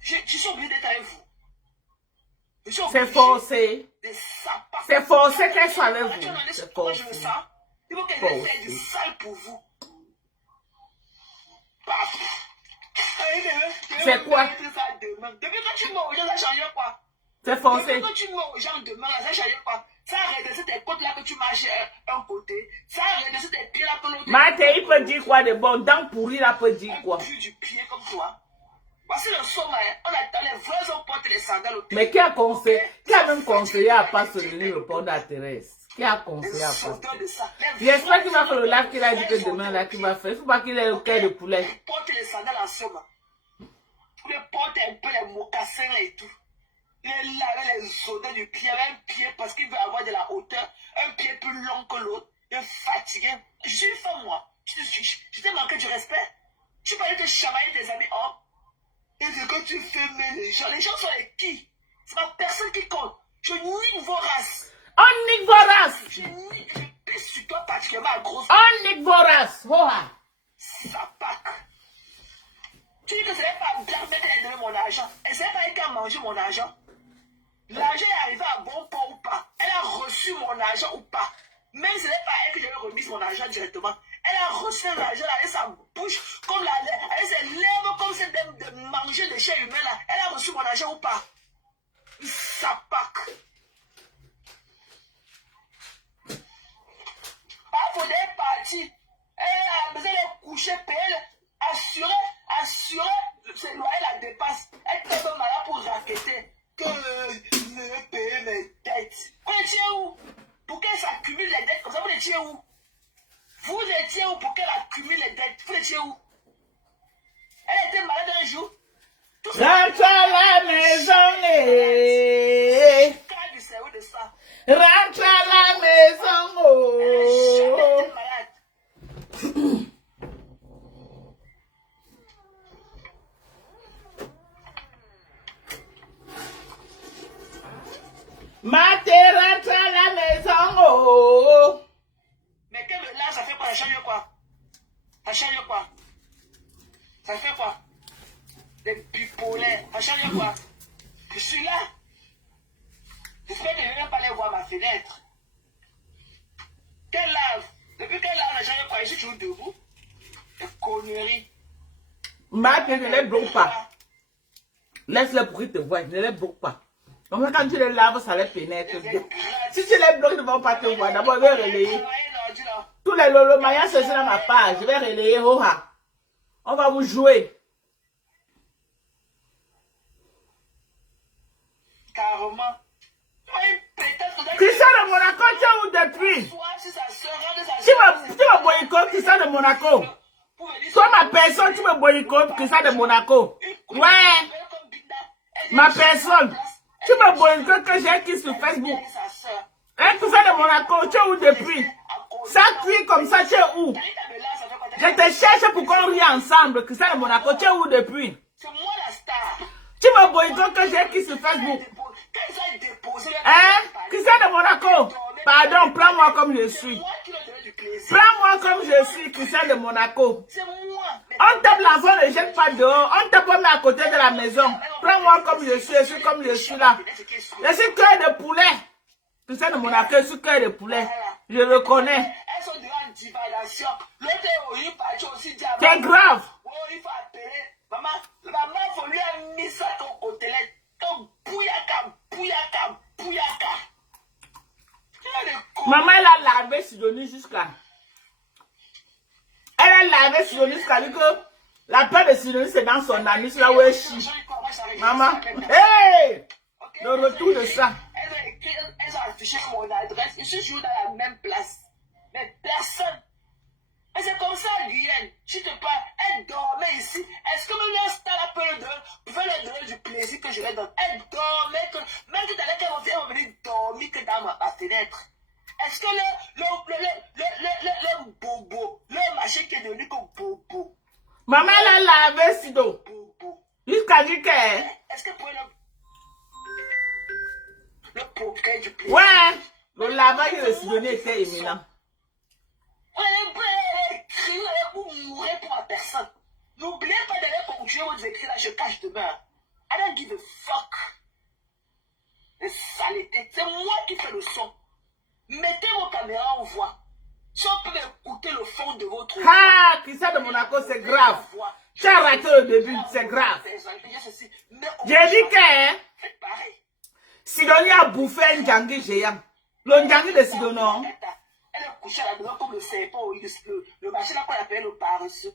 Je suis obligé d'être avec vous. C'est forcé. C'est forcé qu'elle soit avec vous. C'est forcé. Il faut qu'elle fasse du sale pour vous. C'est quoi? Depuis que tu mens aux gens, ça change quoi? C'est forcé. Depuis que tu mens aux gens demain, ça change quoi? Ça a redressé tes côtes là que tu marches un côté. Ça a redressé tes pieds là que l'autre. Mate, il peut dire quoi de bon? Dents pourries là peut dire quoi? Un du pied comme toi. Voici le sommet, on attend les vrais hommes portent les sandales au pied. Mais qui a conseillé? Qui a même conseillé à pas se répondre à Thérèse? Qui a conseillé à pas? J'espère qu'il va faire le live qu'il a dit que demain là qu'il va faire. Il ne faut pas qu'il ait le cœur de poulet. Il porte les sandales en somme. Il porte un peu les mocassins là et tout. Il est là avec les odeurs du pied, avec un pied parce qu'il veut avoir de la hauteur, un pied plus long que l'autre. Je suis fatigué. Je suis une femme, moi. Je t'ai manqué du respect. Tu parlais de chamailler tes amis. Oh. Et c'est quand tu fais les gens. Les gens sont les qui? C'est ma personne qui compte. Je nique vos races. On nique vos races. Je pisse sur toi particulièrement à grosse. On nique vos races. Ça pack. Tu dis que ce n'est pas bien de donner mon argent. Et ce n'est pas elle qui a mangé mon argent. L'argent est arrivé à bon port ou pas. Elle a reçu mon argent ou pas. Même ce n'est pas elle que j'avais remis mon argent directement. Elle a reçu l'argent avec sa bouche, comme avec ses lèvres, comme celle de manger des chairs humaines là. Elle a reçu mon argent ou pas. Ça pack. Pas pour des parties. Elle a besoin de coucher, payer, assurer, c'est loyer la dépasse. Elle tombe malade pour raqueter. Que je vais payer mes dettes. Vous étiez où? Pour qu'elle s'accumule les dettes comme ça, vous étiez où? Vous étiez où pour qu'elle accumule les dettes? Vous étiez où? Elle était malade un jour. Rentre à la maison. Du cerveau de ça. Rentre à la maison. Elle n'a jamais été malade. Maté, rentre à la maison. Mais quel là, ça fait quoi? Ça change quoi? Ça change quoi? Ça fait quoi? Des bipolaires. Ça change quoi? Je suis là. J'espère que je ne vais même pas aller voir ma fenêtre. Quel lave? Depuis quel lave, on n'a jamais quoi? Je suis toujours debout. Des conneries. Maté, ne les bloque pas. Laisse-les pour qu'ils te voient. Ne les bloque pas. Donc quand tu les laves, ça les pénètre. Si tu les bloques, ils ne vont pas te voir. D'abord, je vais relayer. Tous les lolomayas, c'est sur ma page. Je vais relayer. On va vous jouer. Carrément. Christian de Monaco, tu es où depuis? Tu me boycottes, Christian de Monaco. Toi, ma personne, tu me boycottes, Christian de Monaco. Ouais. Ma personne. Tu me boycottes que j'ai écrit sur Facebook. Hein, Christian de Monaco, tu es où depuis? Ça crie comme ça, tu es où? Je te cherche pour qu'on rie ensemble, Christian de Monaco, tu es où depuis? C'est moi la star. Tu me boycottes que j'ai écrit sur Facebook. Hein? Christian de Monaco. Pardon, prends-moi comme je suis. Prends-moi comme je suis, Christian de Monaco. On tape l'enfant, ne jette pas dehors. On tape même à côté de la maison. Prends-moi comme je suis comme je suis là. Je suis cœur de poulet. Christian de Monaco, je suis cœur de poulet. Je reconnais. Elles sont déjà en divagation. L'autre parti aussi dit. C'est grave. Il faut appeler. Maman, faut lui a mis ça au côtelette. Comme bouyaka. Maman, elle a lavé Sidonie jusqu'à. Elle a lavé Sidonie jusqu'à lui que la paix de Sidonie c'est dans son anus là où elle chie. Maman, hey! Le retour de ça. Elles ont affiché mon adresse. Je suis toujours dans la même place. Mais personne. Et c'est comme ça, Guyane. Je te parle. Elle dormait ici. Est-ce que même la star pouvait leur donner du plaisir que je leur donne? Elle dormait. Même tout à l'heure, qu'elle va venir dormir que dans ma fenêtre. Est-ce que le bobo, le machin qui est devenu comme bobo? Maman, elle a lavé Sido. Jusqu'à dire que. Est-ce que pour le progrès du plaisir? Ouais, le lavage de Sidonie était imminent. Vous mourrez pour la personne. N'oubliez pas d'aller ponctuer vos écrits là, je cache demain. I don't give a fuck. Les saletés, c'est moi qui fais le son. Mettez vos caméras en voix. Si on peut écouter le fond de votre voix. Ah, Christian de Monaco, c'est grave. Tu as raté le début, c'est grave. J'ai dit que Sidonie a bouffé un Djangui géant. Le Djangui de Sidonie. Elle est couchée à la maison comme le serpent, le machin là qu'on appelle le paresseux.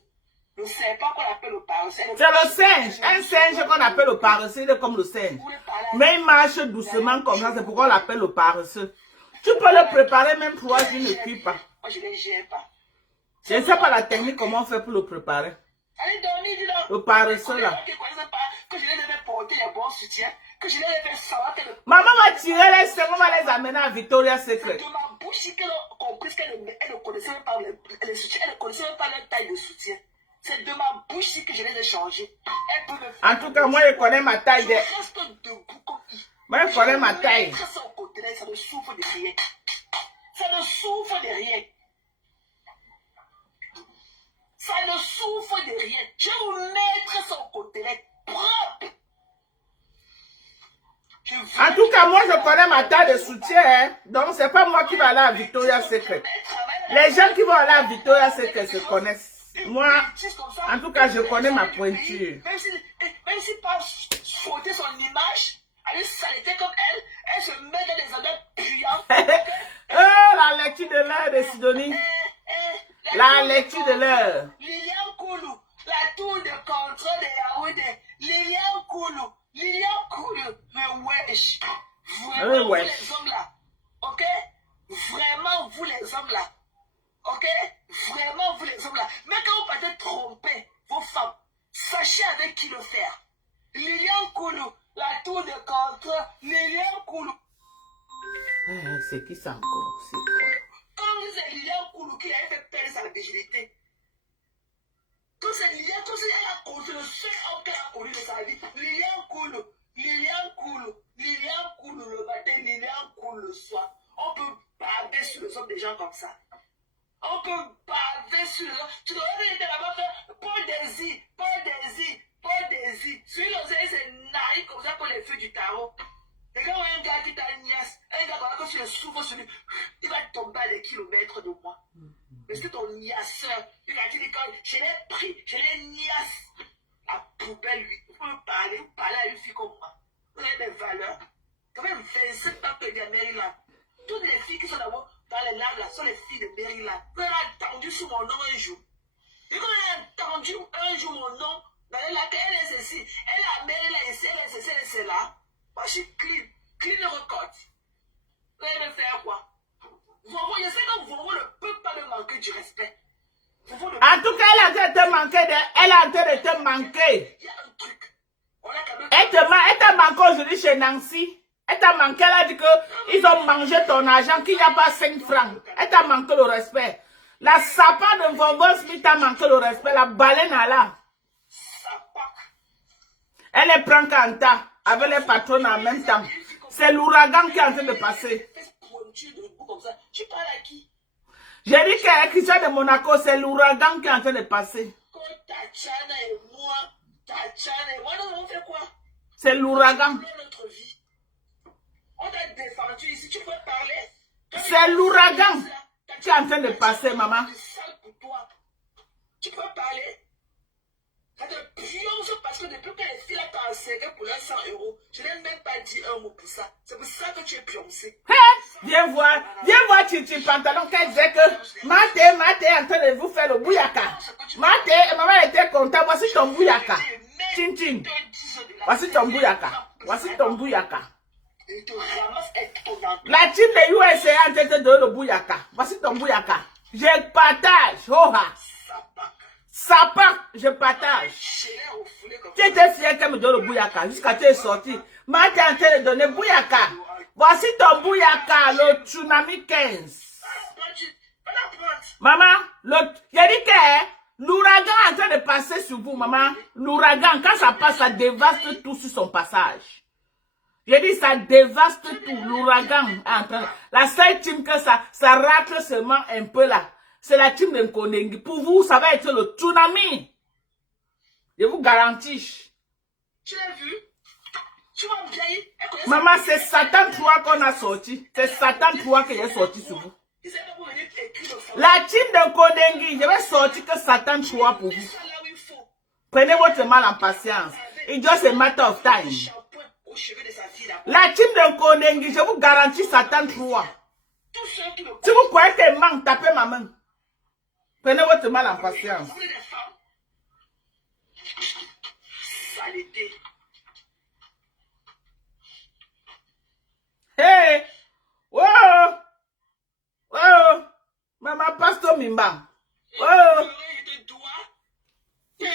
Le serpent qu'on appelle le paresseux. C'est le singe. Un singe qu'on appelle le paresseux, il est comme le singe. Mais il marche doucement comme ça, c'est pourquoi on l'appelle le paresseux. Tu peux le préparer même pour voir s'il ne cuit pas. Moi, je ne les gère pas. Je ne sais pas la technique, comment on fait pour le préparer. Allez dormir, dis-donc. Le paresseux là. Que je les devais porter les bons soutiens. Que je les devais savoir que Maman va tirer les seins, on va les amener à Victoria's Secret. bouche qu'elle a compris qu'elle ne connaissait même pas les soutiens, elle ne connaissait même pas leur taille de soutien. C'est de ma bouche que je les ai changés. En tout cas, moi, je connais ma taille. Je reste debout comme il. Moi, je connais ma taille. Ça ne souffre de rien. Ça ne souffre de rien. Ça ne souffre de rien. Je vais vous mettre son côté propre. En tout cas, moi, je connais ma taille de soutien. Hein. Donc, c'est pas moi qui vais aller à Victoria's Secret. Les gens qui vont aller à Victoria's Secret se connaissent. Moi, en tout cas, je connais ma pointure. Même si pas frotter son image, elle est saleté comme elle se met dans des endroits puants. Oh, la lecture de l'heure de Sidonie. La lecture de l'heure. Lilian Koulou, la tour de contrôle de Yaoundé. Lilian Koulou, Lilian Koulou. Mais wesh, vraiment vous les hommes là, ok? Vraiment vous les hommes là, ok? Vraiment vous les hommes là. Mais quand vous partez tromper vos femmes, sachez avec qui le faire. Lilian Koulou, la tour de contrôle, Lilian Koulou. C'est qui ça encore? C'est quoi? Quand c'est Lilian Koulou qui a fait perdre sa virginité. Quand c'est Lilian, quand c'est elle a connu le seul homme qu'elle a connu de sa vie. Lilian Koulou, Lilian Koulou, Lilian Koulou le matin, Lilian Koulou le soir. On peut baver sur les hommes des gens comme ça. On peut baver sur les hommes. Tu dois aller là-bas faire Paul Désir, Paul Désir, Paul Désir. Sur l'oseille, c'est naïf comme ça pour les feux du tarot. Et quand un gars qui t'a niasse, un gars quand tu le souffres sur lui, il va tomber à des kilomètres de moi. Parce que ton niasseur, il a dit quand je l'ai pris, je l'ai niasse. La poubelle, lui, vous pouvez parler à une fille comme moi. Vous avez des valeurs. Quand même 27 ans que il y a Maryland. Toutes les filles qui sont d'abord dans les larmes là sont les filles de Maryland. Vous avez attendu sur mon nom un jour. Et quand elle a attendu un jour mon nom, dans les lacs, elle est ceci, elle a Maryland ici, elle est ceci, elle est cela. Moi, je suis clean record. Vous allez me faire quoi? Vovo, je sais que Vovo ne peut pas me manquer du respect. En tout cas, elle a été manquée. Elle a été te manquer. Il y a un truc. On a quand même... Elle t'a manqué aujourd'hui chez Nancy. Elle t'a manqué, elle a dit qu'ils ont mangé ton argent, qu'il n'y a pas 5 francs. Elle t'a manqué le respect. La sapin de Vovo Smith t'a manqué le respect. La baleine à là. Elle est Prankanta avec les patrons en même temps. C'est l'ouragan qui est en train de passer. Tu parles à qui? J'ai dit que Christian de Monaco, c'est l'ouragan qui est en train de passer. Quand Tatiana et moi, nous avons fait quoi? C'est l'ouragan. Notre vie. On t'a défendu ici, tu peux parler? C'est l'ouragan qui est en train de passer, maman. Tu peux parler? Ça te pionce parce que depuis que les filles t'ont servi pour leurs 100 €, je n'ai même pas dit un mot pour ça. C'est pour ça que tu es pioncé. Viens voir Titi Pantalon qu'elle disait que Maté est en train de vous faire le bouyaka. Maté, maman était contente. Voici ton bouyaka. Chin chin. Voici ton bouyaka. Voici ton bouyaka. La team de USA est en train de donner le bouyaka. Voici ton bouyaka. Je partage. Oha. Sapin, je partage. Tu étais fier qu'elle me donne le bouyaka jusqu'à tu es sorti. Maté est en train de donner bouyaka. Voici ton bouyaka, le tsunami 15. Maman, j'ai dit que l'ouragan est en train de passer sur vous, maman. L'ouragan, quand ça passe, ça dévaste tout sur son passage. J'ai dit, ça dévaste tout. L'ouragan est en train de... La seule team que ça racle seulement un peu là. C'est la team de Nkondengi. Pour vous, ça va être le tsunami. Je vous garantis. Tu l'as vu? Tu m'as bien. Maman, c'est Satan 3 qu'on a sorti. C'est Satan 3 qui est sorti sur vous. La team de Nkondengi, je vais sortir que Satan 3 pour vous. Prenez votre mal en patience. It's just a matter of time. La team de Nkondengi, je vous garantis Satan 3. Si vous croyez que manque, tapez ma main. Prenez votre mal en patience. Saleté. Hey! Oh! Oh! Maman, Pasteur Mimba. Oh! Tu me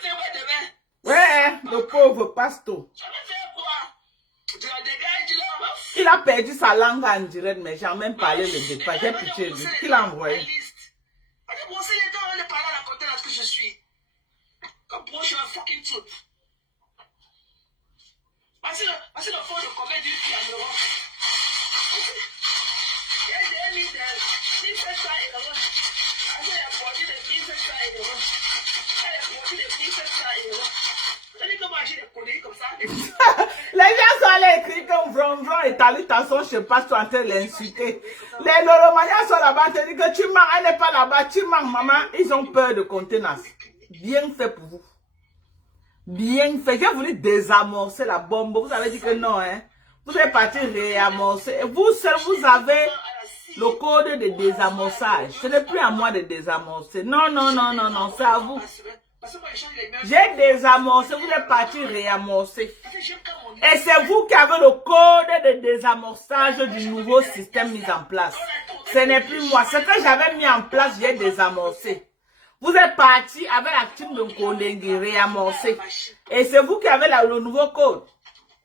fais quoi demain? Ouais, le pauvre Pasteur. Tu me fais quoi? Tu la dégages, tu la vas. Il il a perdu sa langue en direct, mais j'ai même parlé le détail. J'ai pitié de lui. Qui l'a envoyé? Allez brosser les dents, on ne parle à la côté là ce que je suis. Comme broche un fucking truc. Voici le fond de combien d'une fille en Europe. Il y a des 1700 euros. Il y a des produits de 1700 euros. Il y a des produits de 1700 euros. Vous allez comment j'ai des conneries comme ça? Les gens sont allés écrire comme Vron et Talitation, je sais pas, tu es en train de l'insulter. Les Loromaniens sont là-bas, te disent que tu manques, elle n'est pas là-bas, tu manques, maman. Ils ont peur de contenance. Bien fait pour vous. Bien fait. J'ai voulu désamorcer la bombe. Vous avez dit que non, hein. Vous êtes parti réamorcer. Vous seul, vous avez le code de désamorçage. Ce n'est plus à moi de désamorcer. Non, non, non, non, non, c'est à vous. J'ai désamorcé, vous êtes parti réamorcer. Et c'est vous qui avez le code de désamorçage du nouveau système mis en place. Ce n'est plus moi. Ce que j'avais mis en place, j'ai désamorcé. Vous êtes parti avec la team de Kondengui réamorcer. Et c'est vous qui avez le nouveau code.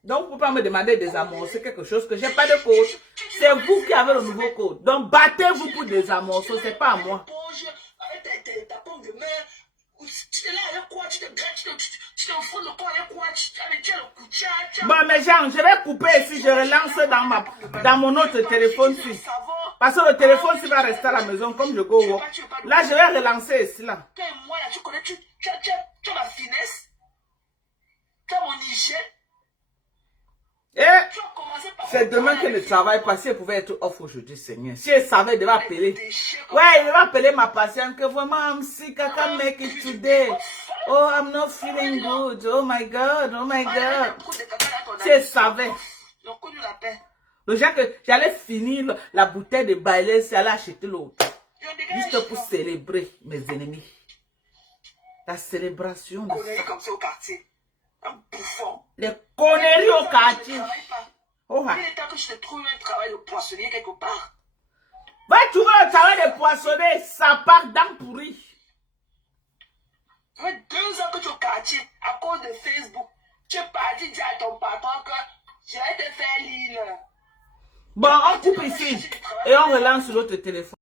Donc, vous ne pouvez pas me demander de désamorcer quelque chose que je n'ai pas de code. C'est vous qui avez le nouveau code. Donc, battez-vous pour désamorcer, ce n'est pas à moi. Bon, mais Jean, je vais couper ici, je relance dans mon autre téléphone. Parce que le téléphone va rester à la maison comme je go. Là, je vais relancer ici. Là. Moi, là, tu connais, tu as ma finesse. Tu as mon hygiène. C'est demain que ne travaille pas. Si elle pouvait être off aujourd'hui, Seigneur. Si elle savait, elle devait appeler. Ouais, elle devait appeler ma patiente que vraiment, I'm sick, I can't make it today. Oh, I'm not feeling good. Oh my God, oh my God. Si elle savait. Le jour que j'allais finir la bouteille de Bailey, c'est aller acheter l'autre. Juste pour célébrer mes ennemis. La célébration de ça. Comme ça au quartier. Un bouffon. Les conneries au quartier. Oh, il est temps que je te trouve un travail de poissonnier quelque part. Va trouver un travail de poissonnier, ça part dans pourri. Ça fait 2 ans que tu es au quartier à cause de Facebook. Tu es parti dire à ton patron que je vais te faire l'île. Bon, on coupe ici et on relance l'autre téléphone.